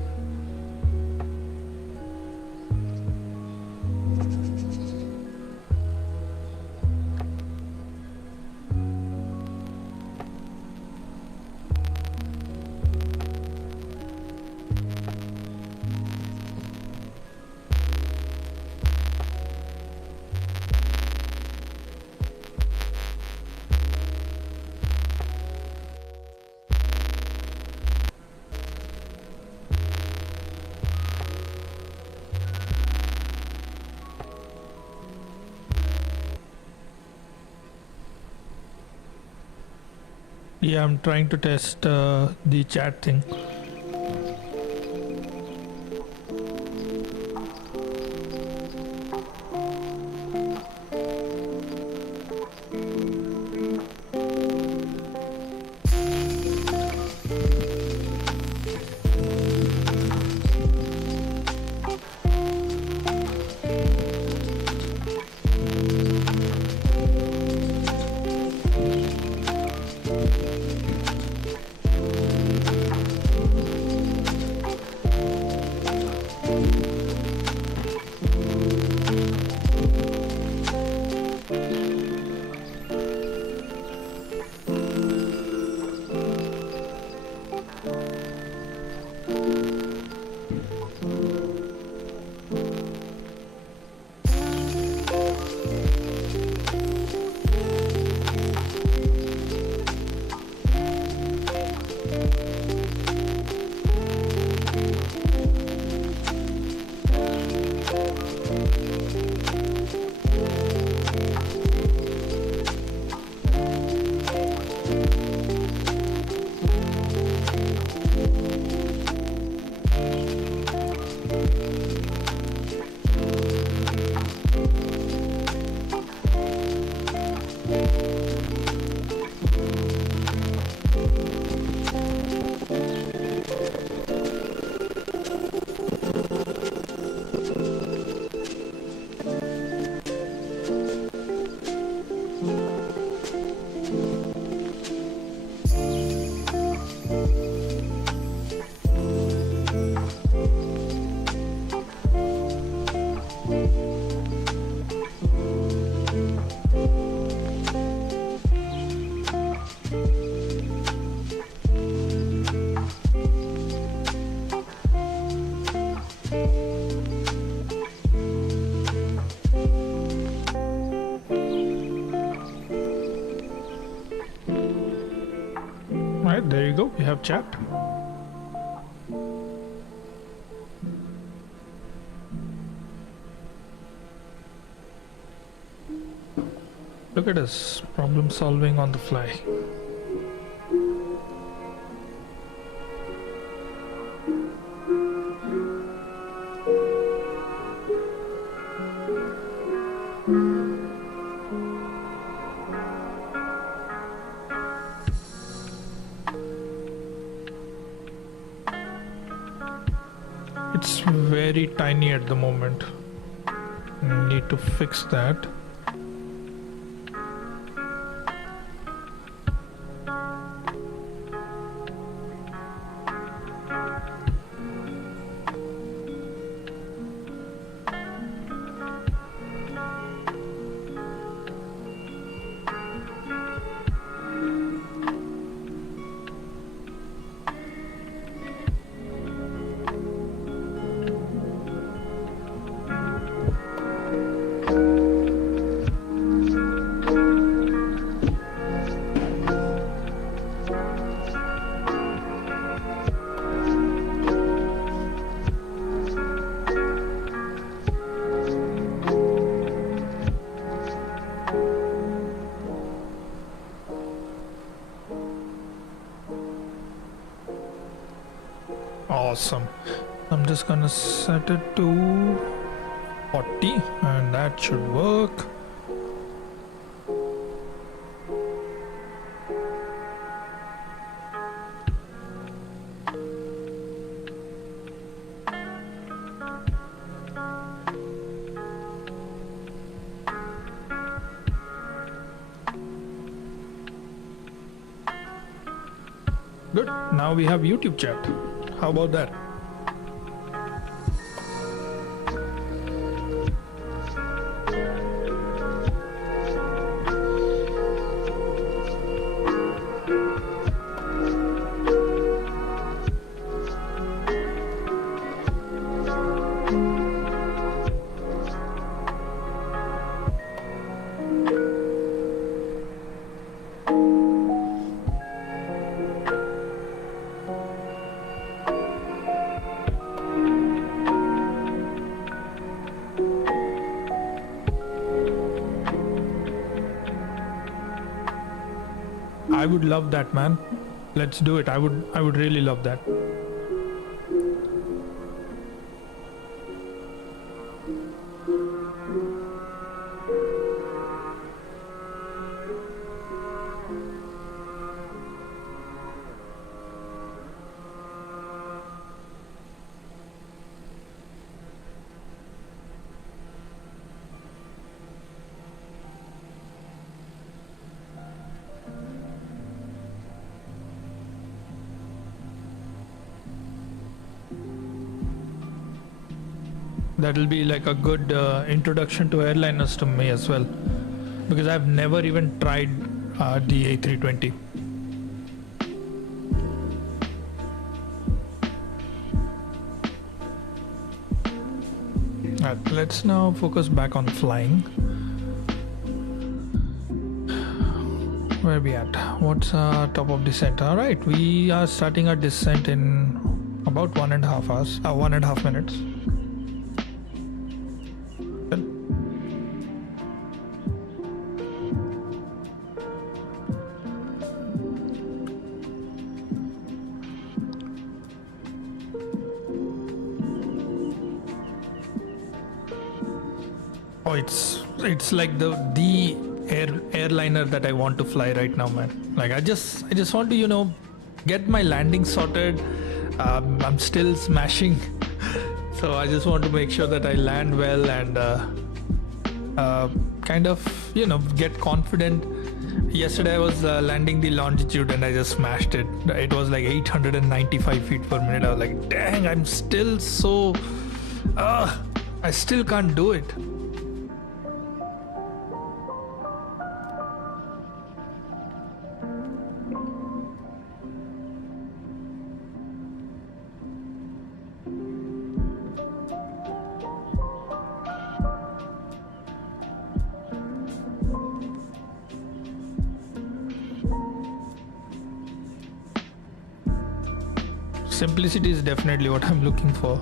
Yeah, I'm trying to test the chat thing. Alright, there you go, we have chat. Look at us, problem solving on the fly. It's very tiny at the moment. Need to fix that. Awesome. I'm just gonna set it to 40 and that should work. Good. Now we have YouTube chat. How about that? I would love that, man. Let's do it. I would really love that. That'll be like a good introduction to airliners to me as well, because I've never even tried the A320. Alright, let's now focus back on flying. Where are we at? What's top of descent? Alright, we are starting our descent in about 1.5 hours, 1.5 minutes. Oh, it's like the airliner that I want to fly right now, man. Like I just want to get my landing sorted. I'm still smashing, so I just want to make sure that I land well and kind of get confident. Yesterday I was landing the longitude and I just smashed it. It was like 895 feet per minute. I was like, dang, I'm still so I still can't do it. Simplicity is definitely what I'm looking for.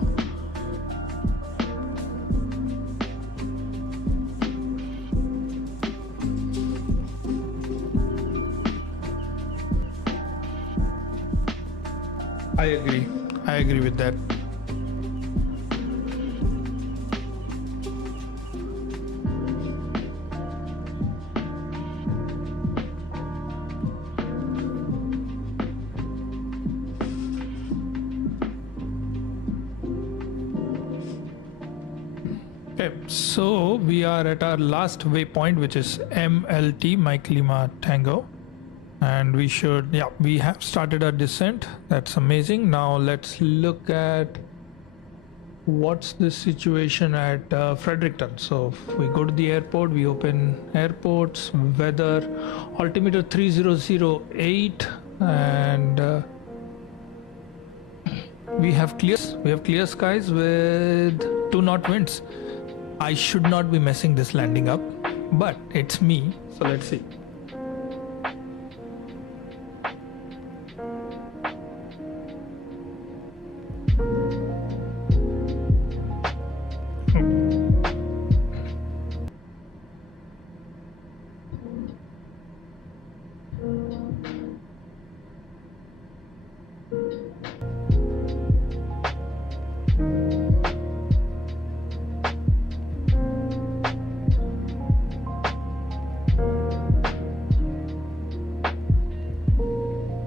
I agree with that. Okay, so we are at our last waypoint, which is MLT, Mike Lima Tango, and we have started our descent. That's amazing. Now let's look at what's the situation at Fredericton. So if we go to the airport, we open airports, weather, altimeter 3008, and we have clear skies with 2 knot winds. I should not be messing this landing up, but it's me, so let's see.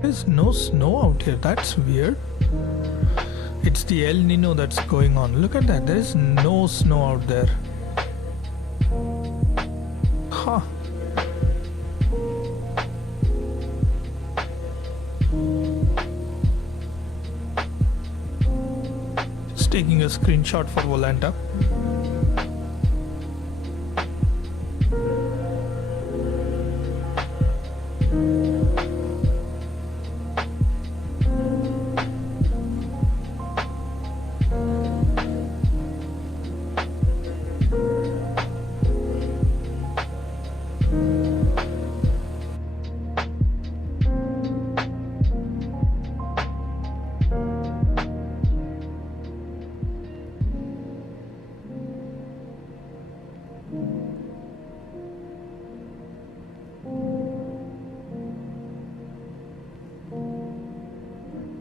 There's no snow out here. That's weird. It's the El Nino that's going on. Look at that. There is no snow out there. Huh. taking a screenshot for Volanta.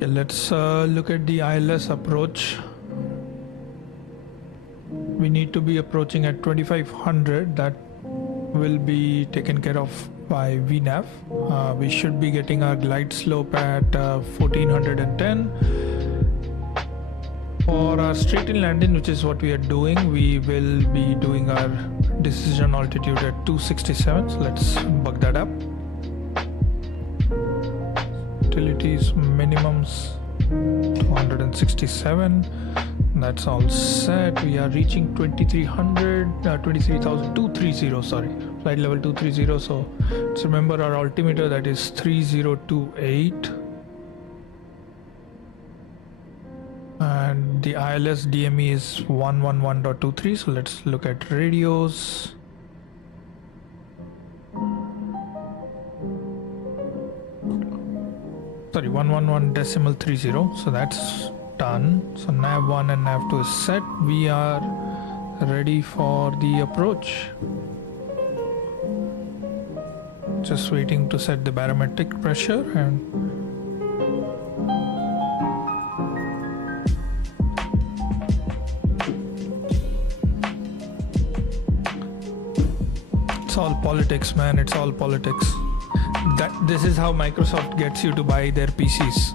Okay, let's look at the ILS approach. We need to be approaching at 2500. That will be taken care of by VNAV. We should be getting our glide slope at 1410. For our straight in landing, which is what we are doing, we will be doing our decision altitude at 267. So let's bug that up. Utilities minimums 267. That's all set. We are reaching 23,230. Sorry, flight level 230. So let's remember our altimeter, that is 3028. And the ILS DME is 111.23. So let's look at radios. Sorry, 111.30. So that's done. So nav 1 and nav 2 is set. We are ready for the approach. Just waiting to set the barometric pressure, and it's all politics, man. It's all politics. This is how Microsoft gets you to buy their PCs.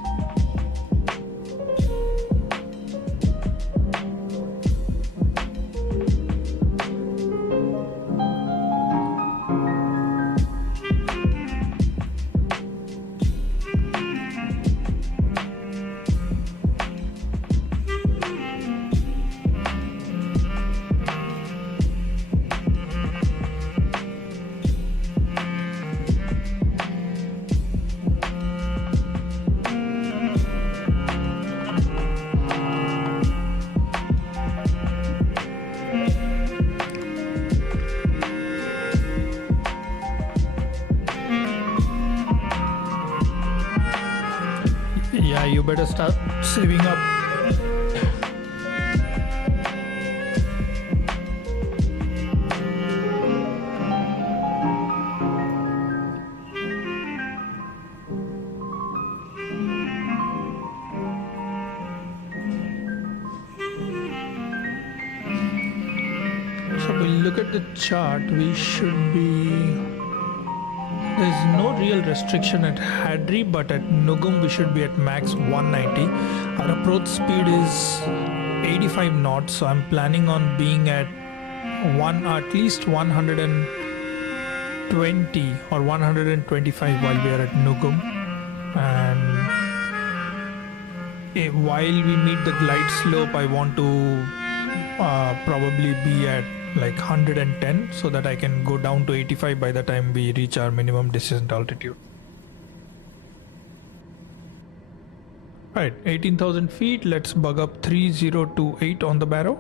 Yeah, you better start saving up. So we'll look at the chart. We should be... There's no real restriction at Hadri, but at Nugum we should be at max 190. Our approach speed is 85 knots, so I'm planning on being at least 120 or 125 while we are at Nugum. And while we meet the glide slope, I want to probably be at like 110 so that I can go down to 85 by the time we reach our minimum descent altitude. Right, 18,000 feet. Let's bug up 3028 on the barrow.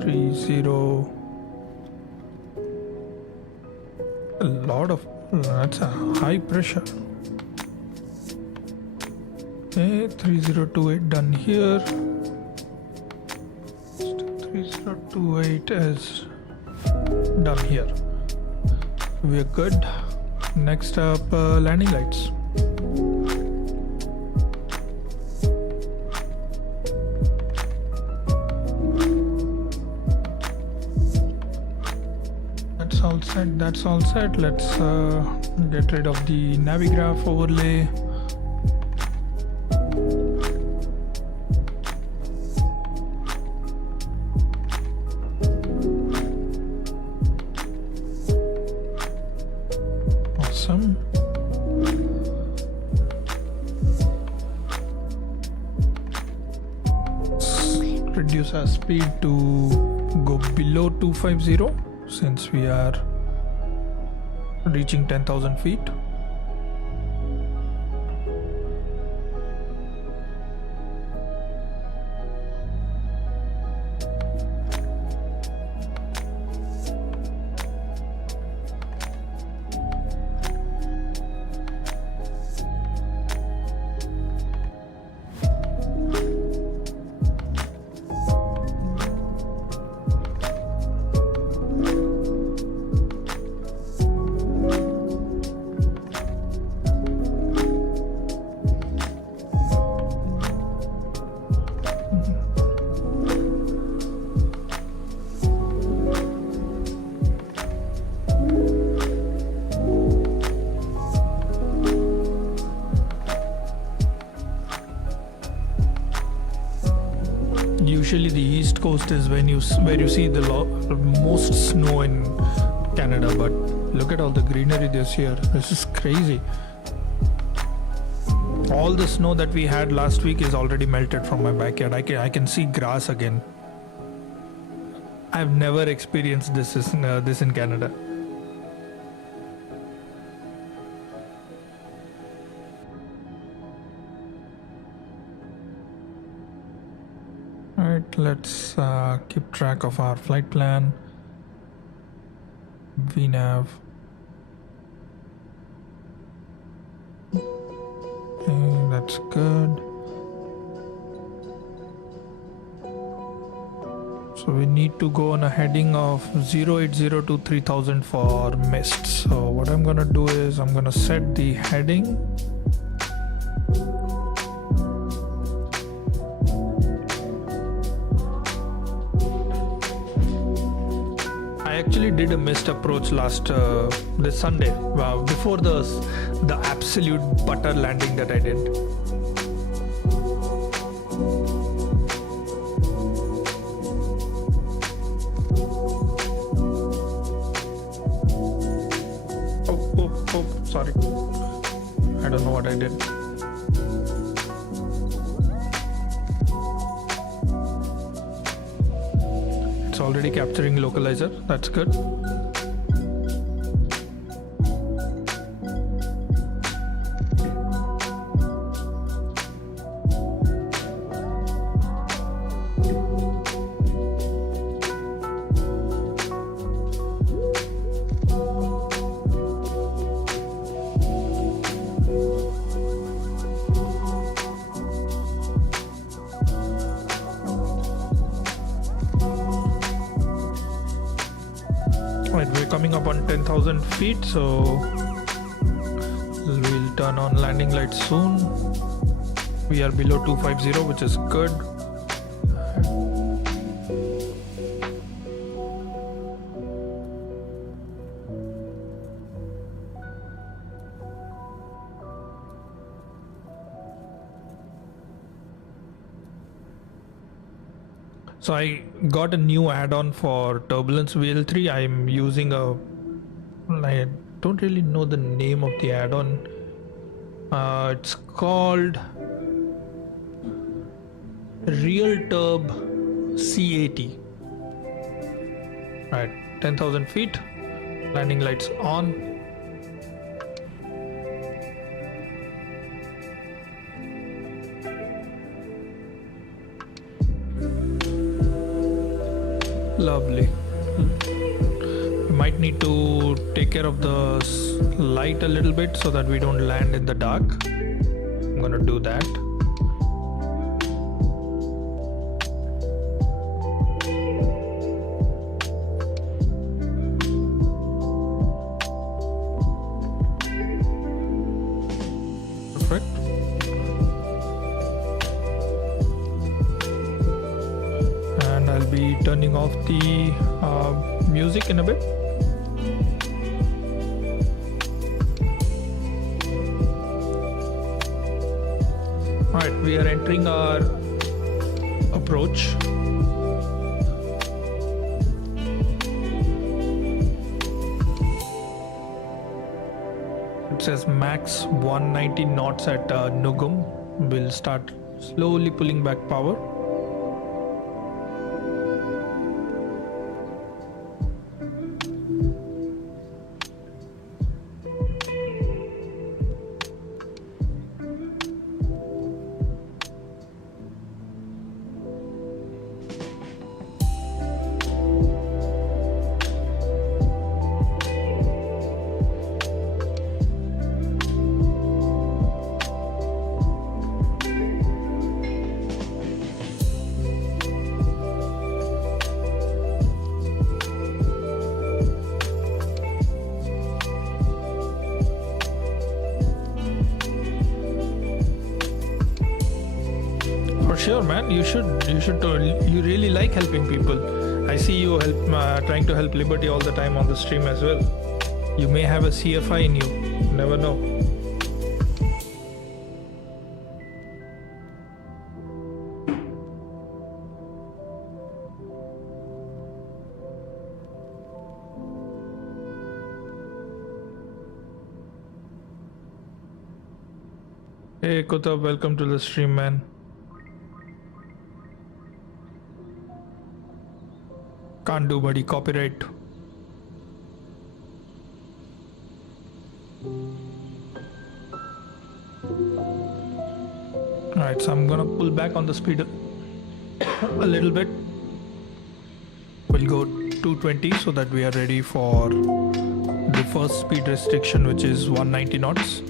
30. A lot of... That's a high pressure. Okay, 3028 done here. 3028 is done here. We're good. Next up, landing lights. That's all set. That's all set. Let's get rid of the Navigraph overlay. reduce our speed to go below 250 since we are reaching 10,000 feet. Usually the east coast is where you see the most snow in Canada, but look at all the greenery this year. This is crazy. All the snow that we had last week is already melted from my backyard. I can see grass again. I've never experienced this in Canada. Alright, let's keep track of our flight plan. VNAV. Okay, that's good. So we need to go on a heading of 080 to 3000 for mist. So what I'm gonna do is I'm gonna set the heading. I actually did a missed approach this Sunday, before the absolute butter landing that I did. Oh, sorry. I don't know what I did. It's already capturing localizer. That's good. Right, we're coming up on 10,000 feet, so we'll turn on landing lights soon. We are below 250, which is good. So I got a new add-on for Turbulence VL3. I'm using I don't really know the name of the add-on. It's called Real Turb C80. Right, 10,000 feet, landing lights on. Lovely. We might need to take care of the light a little bit so that we don't land in the dark. I'm gonna do that. Perfect. And I'll be turning off the music in a bit. Alright, we are entering our approach. It says max 190 knots at Nugum. We'll start slowly pulling back power. Sure, man. You should. You really like helping people. I see you trying to help Liberty all the time on the stream as well. You may have a CFI in you. Never know. Hey Kutab, welcome to the stream, man. Can't do, buddy. Copyright. Alright, so I'm gonna pull back on the speed a little bit. We'll go 220 so that we are ready for the first speed restriction, which is 190 knots.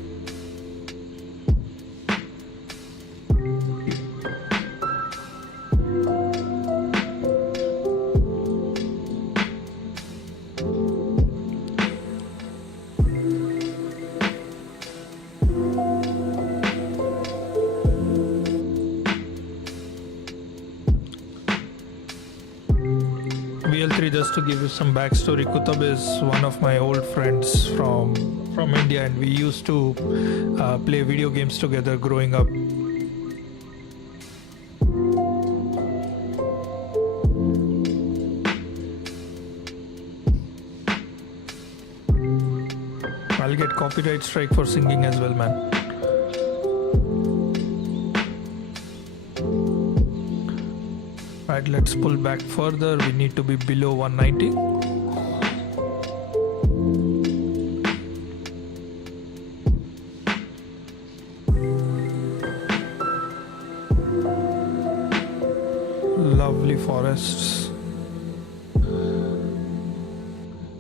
Just to give you some backstory, Kutab is one of my old friends from India, and we used to play video games together growing up. I'll get copyright strike for singing as well, man. Right, let's pull back further. We need to be below 190. Lovely forests.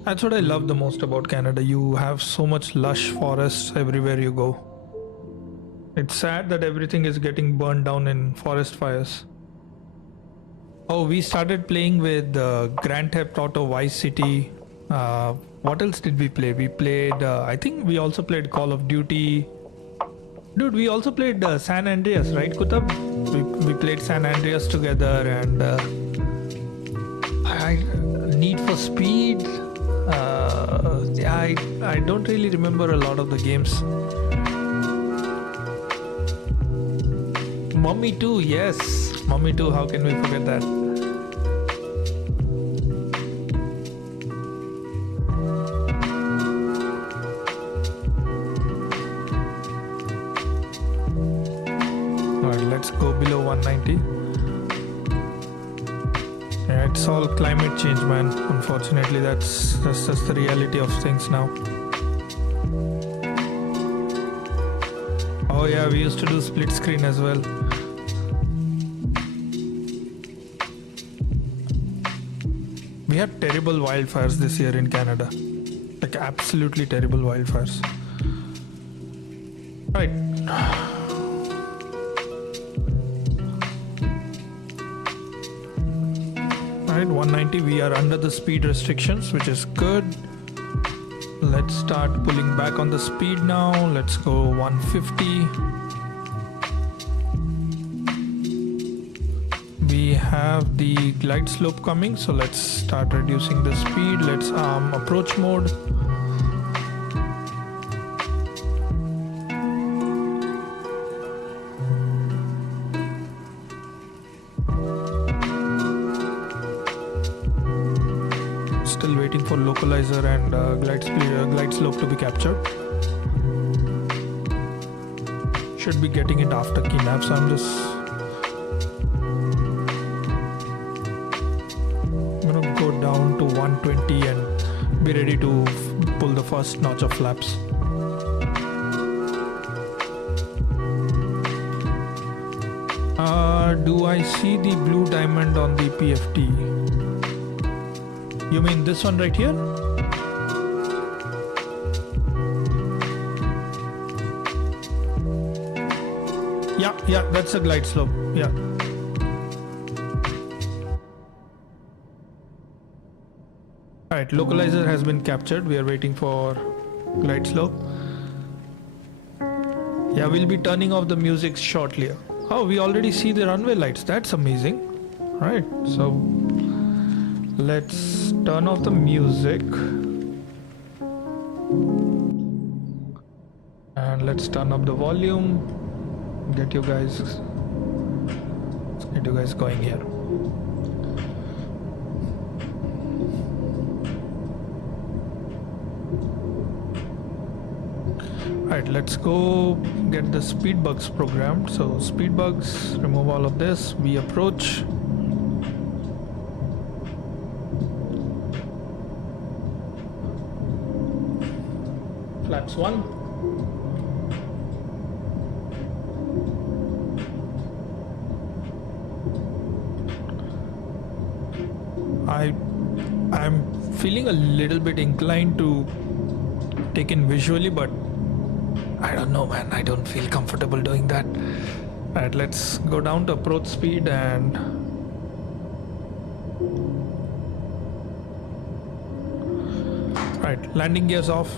That's what I love the most about Canada. You have so much lush forests everywhere you go. It's sad that everything is getting burned down in forest fires. Oh, we started playing with Grand Theft Auto Vice City. What else did we play? We played, I think we also played Call of Duty. Dude, we also played San Andreas, right, Kutab? We played San Andreas together, and Need for Speed. I don't really remember a lot of the games. Mummy 2, yes. Mummy 2, how can we forget that? Alright, let's go below 190. Yeah, it's all climate change, man. Unfortunately, that's just the reality of things now. Oh yeah, we used to do split screen as well. We had terrible wildfires this year in Canada. Like absolutely terrible wildfires. Right. Right, 190, we are under the speed restrictions, which is good. Let's start pulling back on the speed now. Let's go 150. We have the glide slope coming, so let's start reducing the speed. Let's arm approach mode. Still waiting for localizer and glide slope to be captured. Should be getting it after keynav, so I'm just down to 120 and be ready to pull the first notch of flaps. Do I see the blue diamond on the PFT? You mean this one right here? Yeah, that's a glide slope. Yeah. Alright, localizer has been captured. We are waiting for glide slope. Yeah, we'll be turning off the music shortly. Oh, we already see the runway lights. That's amazing. Right, so let's turn off the music and let's turn up the volume. Let's get you guys going here. Right, let's go get the speed bugs programmed. So speed bugs, remove all of this. We approach. Flaps 1. I'm feeling a little bit inclined to take in visually, but I don't know, man. I don't feel comfortable doing that. Alright, let's go down to approach speed and right, landing gears off.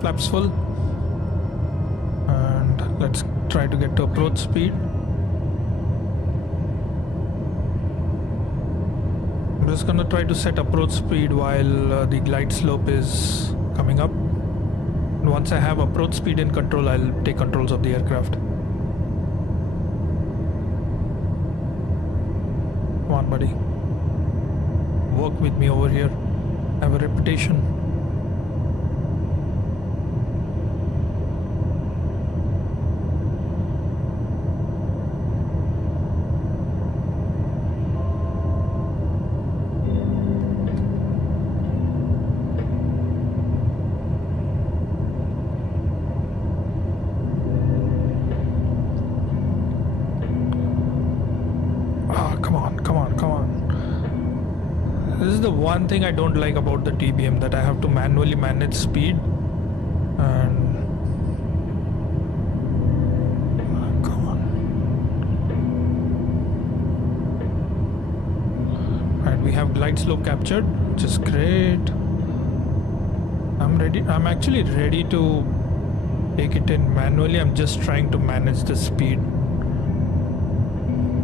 Flaps full. And let's try to get to approach speed. I'm just gonna try to set approach speed while the glide slope is coming up. And once I have approach speed in control, I'll take controls of the aircraft. Come on, buddy. Work with me over here. I have a reputation. One thing I don't like about the TBM, that I have to manually manage speed, and come on. And we have glide slope captured, which is great. I'm actually ready to take it in manually. I'm just trying to manage the speed.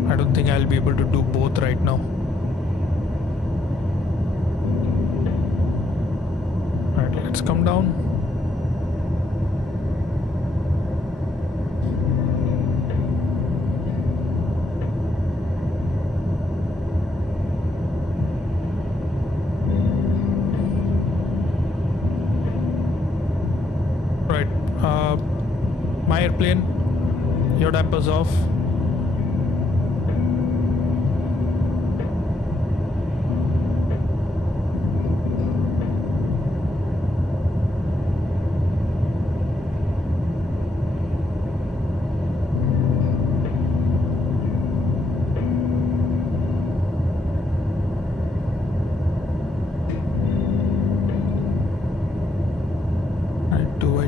I don't think I'll be able to do both right now. Let's come down. Right, my airplane, your dampers off.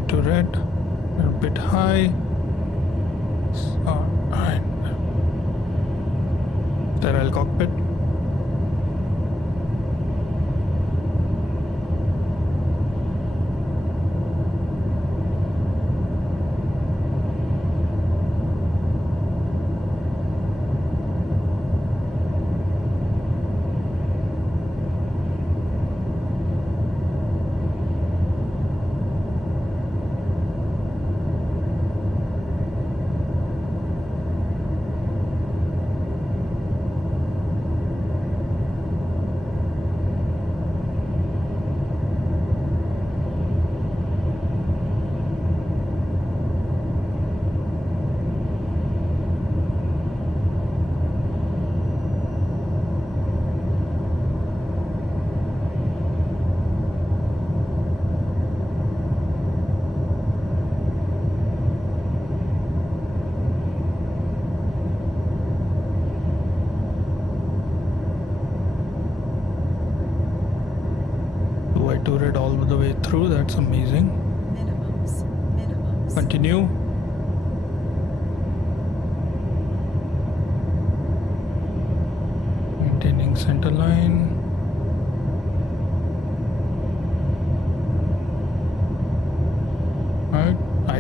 To red, a bit high. Alright. Sterile cockpit. To red all the way through. That's amazing. Minimums. Continue. Maintaining center line.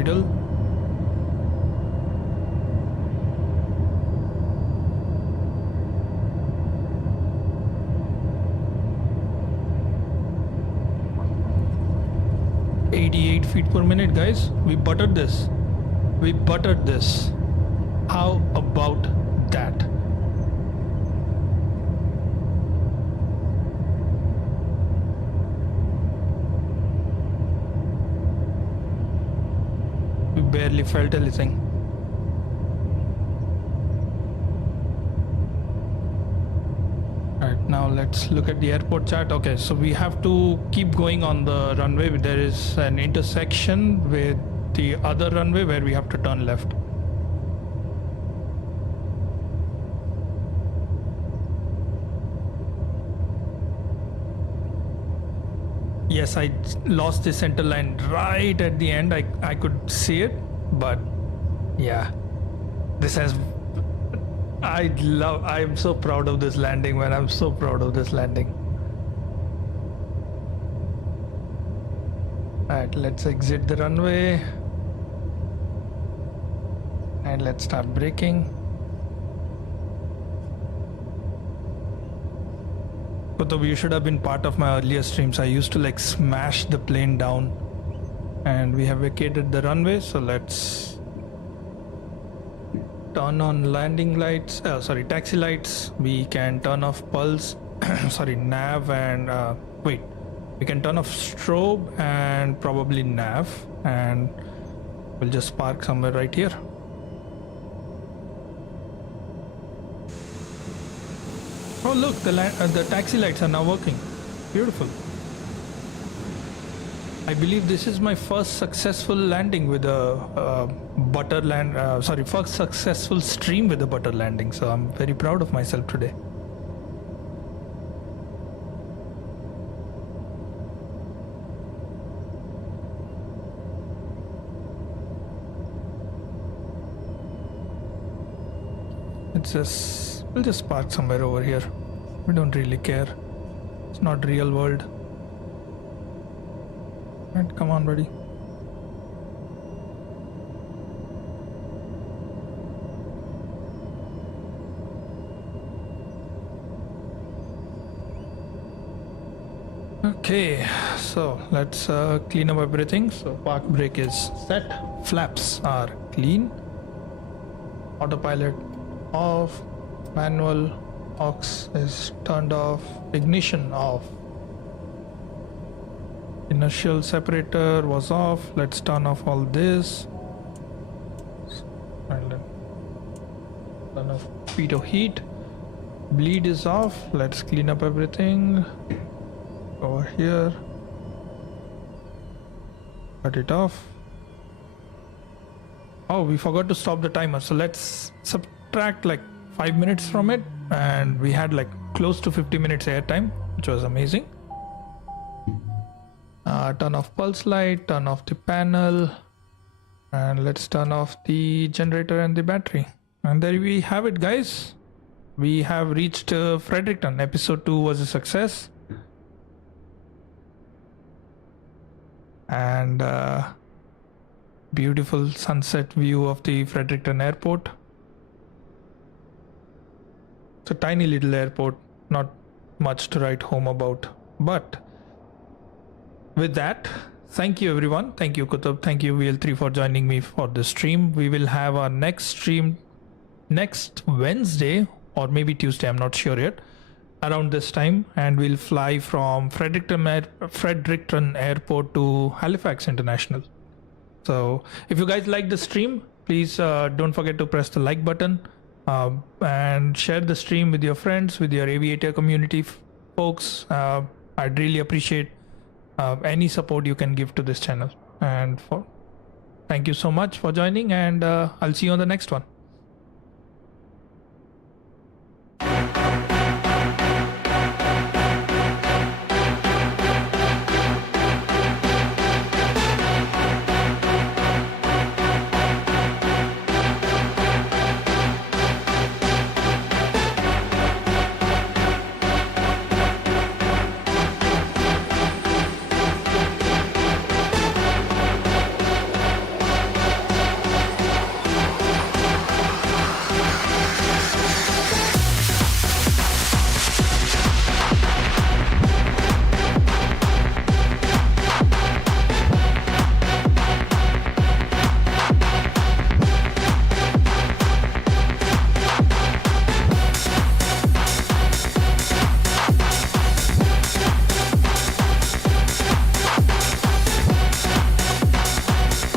middle. ft/min, guys. We buttered this. We buttered this. How about that? We barely felt anything. Right, now let's look at the airport chat. Okay, so we have to keep going on the runway. There is an intersection with the other runway where we have to turn left. Yes, I lost the center line right at the end. I could see it, but yeah, this has... I am so proud of this landing, man. I'm so proud of this landing. Alright, let's exit the runway. And let's start braking. But you should have been part of my earlier streams. I used to like smash the plane down. And we have vacated the runway, so let's turn on landing lights, taxi lights. We can turn off pulse, nav and wait, we can turn off strobe and probably nav, and we'll just park somewhere right here. Oh look, the taxi lights are now working. Beautiful. I believe this is my first successful landing with a first successful stream with a butter landing. So I'm very proud of myself today. We'll just park somewhere over here. We don't really care. It's not real world. Right, come on, buddy. Okay, so let's clean up everything. So park brake is set, flaps are clean, autopilot off, manual aux is turned off, ignition off, inertial separator was off. Let's turn off all this and turn off pitot heat. Bleed is off. Let's clean up everything over here, cut it off. Oh, we forgot to stop the timer, so let's subtract like 5 minutes from it, and we had like close to 50 minutes airtime, which was amazing. Turn off pulse light, turn off the panel, and let's turn off the generator and the battery. And there we have it, guys. We have reached Fredericton. Episode 2 was a success. And beautiful sunset view of the Fredericton Airport. It's a tiny little airport, not much to write home about. But with that, thank you everyone. Thank you Kutab, thank you VL3 for joining me for the stream. We will have our next stream next Wednesday or maybe Tuesday, I'm not sure yet, around this time, and we'll fly from Fredericton Airport to Halifax International. So if you guys like the stream, please don't forget to press the like button and share the stream with your friends, with your aviator community folks. I'd really appreciate any support you can give to this channel. And thank you so much for joining, and I'll see you on the next one.